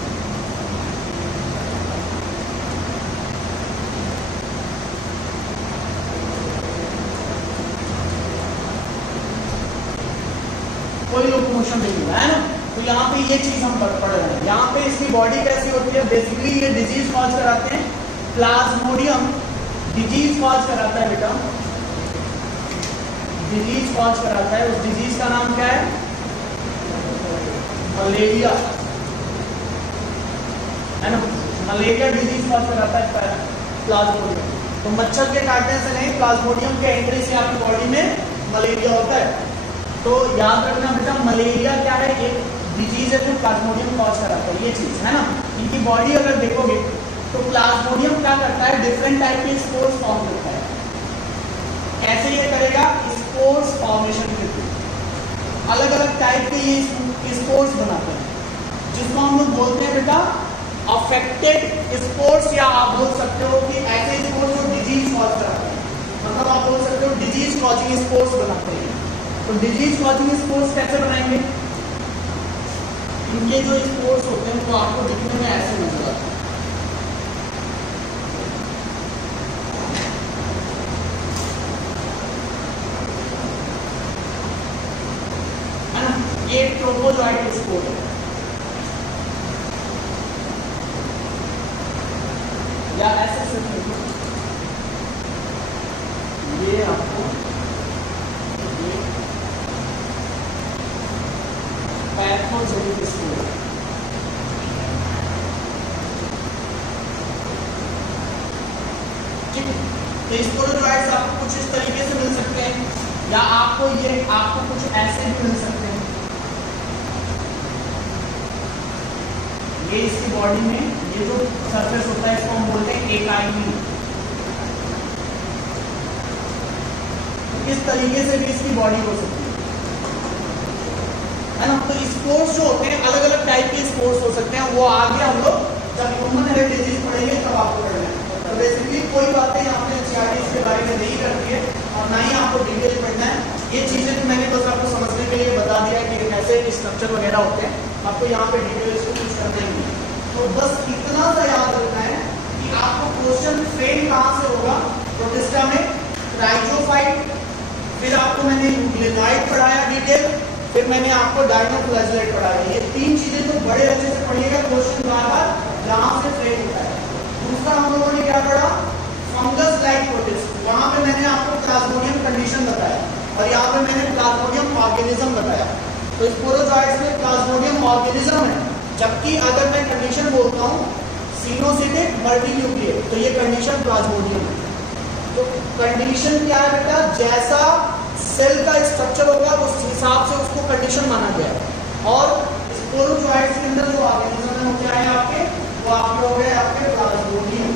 कोई लोकोमोशन नहीं हुआ है ना। तो यहाँ पे ये चीज हम पढ़ रहे हैं। यहाँ पे इसकी बॉडी कैसी होती है, बेसिकली ये डिजीज कॉज कराते हैं, प्लाज्मोडियम डिजीज कॉज कराता है बेटा, डिजीज कॉज कराता है। उस डिजीज का नाम क्या है, मलेरिया, है ना। मलेरिया डिजीज कॉज कराता है प्लाज्मोडियम। तो मच्छर के काटने से नहीं, प्लाज्मोडियम के एंट्री से आपकी बॉडी में मलेरिया होता है। तो याद रखना बेटा, मलेरिया क्या है, एक डिजीज है जो प्लाज्मोडियम कॉज कराता है, ये चीज है ना। इनकी बॉडी अगर देखोगे तो प्लाज्मोडियम क्या करता है, डिफरेंट टाइप के स्पोर्स फॉर्म करता है। कैसे ये करेगा, स्पोर्स फॉर्मेशन के थ्रू अलग अलग टाइप के ये स्पोर्स बनाते हैं, जिसको हम लोग बोलते हैं बेटा अफेक्टेड स्पोर्स, या आप बोल सकते हो कि ऐसे स्पोर्स जो डिजीज कॉज कराते हैं। मतलब आप बोल सकते हो डिजीज कॉजिंग स्पोर्स बनाते हैं। तो डिजीज कॉजिंग स्पोर्स कैसे बनाएंगे, इनके जो स्पोर्स होते हैं वो आपको दिखने में ऐसे नजर आते हैं, है ना। ये ट्रोपोजोइट स्पोर है, या ऐसे ये आपको पैथोजेनिक स्पोर, ठीक है। तो स्पोरोजोइट्स आपको कुछ इस तरीके से मिल सकते हैं, या आपको कुछ ऐसे भी मिल सकते हैं। ये इसकी बॉडी में ये जो सरफेस होता है इसको हम बोलते हैं एकाइनी। इस तरीके से भी इसकी बॉडी हो सकती है ना। तो स्पोर्ट्स जो होते हैं अलग अलग टाइप के स्पोर्ट्स हो सकते हैं, वो आगे हम लोग जब ह्यूमन हेड डिजीज पढ़ेंगे तब आपको पढ़ना है। तो बेसिकली कोई बातें यहाँ पे एनसीईआरटी इसके बारे में नहीं करती है और ना ही आपको डिटेल पढ़ना है। ये चीजें तो मैंने बस आपको समझने के लिए बता दिया है कि कैसे स्ट्रक्चर वगैरह होते हैं, आपको यहाँ पे डिटेल इसको कुछ करना ही नहीं। तो बस इतना सा याद रखना है कि आपको क्वेश्चन फ्रेम कहां से होगा, प्रोटिस्टा में क्राइजोफाइट, फिर आपको मैंने यूग्लिनाइट पढ़ाया डिटेल, फिर मैंने आपको डायनोफ्लैजेलेट पढ़ाया। ये तीन चीजें तो बड़े अच्छे से पढ़िएगा, क्वेश्चन बार बार जहां से फ्रेम होता है। दूसरा हम लोगों ने क्या पढ़ा, फंगस लाइक प्रोटिस्ट, वहां पे मैंने आपको प्लाज्मोडियम कंडीशन बताया और यहाँ पे मैंने प्लाज्मोडियम ऑर्गेनिज्म बताया। तो स्पोरोजोइट्स में प्लाज्मोडियम ऑर्गेनिज्म है, जबकि अगर मैं कंडीशन बोलता हूँ सिनोसिटिक मल्टीन्यूक्लिएट, तो ये कंडीशन प्लाज्मोडियम है। तो कंडीशन क्या है बेटा, जैसा सेल का स्ट्रक्चर होगा उस हिसाब से उसको कंडीशन माना गया है। और स्पोरोजोइट्स के अंदर जो ऑर्गेनिज्म है वो क्या है आपके, वो आपके हो गए आपके प्लाज्मोडियम।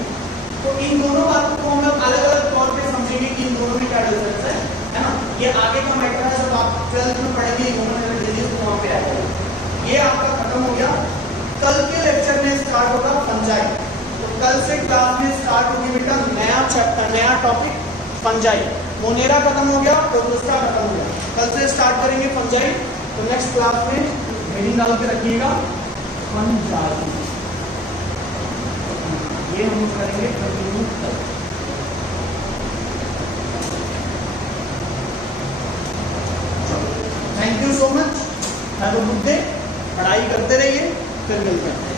तो इन दोनों बातों को हम लोग अलग अलग तौर पे समझेंगे कि इन दोनों में क्या डिफरेंस है ना। ये आगे का मैटर है, जब आप 12th में पढ़ेंगे ह्यूमन डिजीज तो वहां पे आएगा। ये आपका खत्म हो गया। कल के लेक्चर में स्टार्ट होगा फंजाई। तो कल से क्लास में स्टार्ट होगी बेटा नया चैप्टर, नया टॉपिक फंजाई। मोनेरा खत्म हो गया, प्रोटिस्टा खत्म हो गया, कल से स्टार्ट करेंगे फंजाई। तो नेक्स्ट क्लास में हेडिंग डाल के रखिएगा फंजाई, ये हम करेंगे continue. Thank you so much, have a good day, पढ़ाई करते रहिए, फिर मिलते हैं।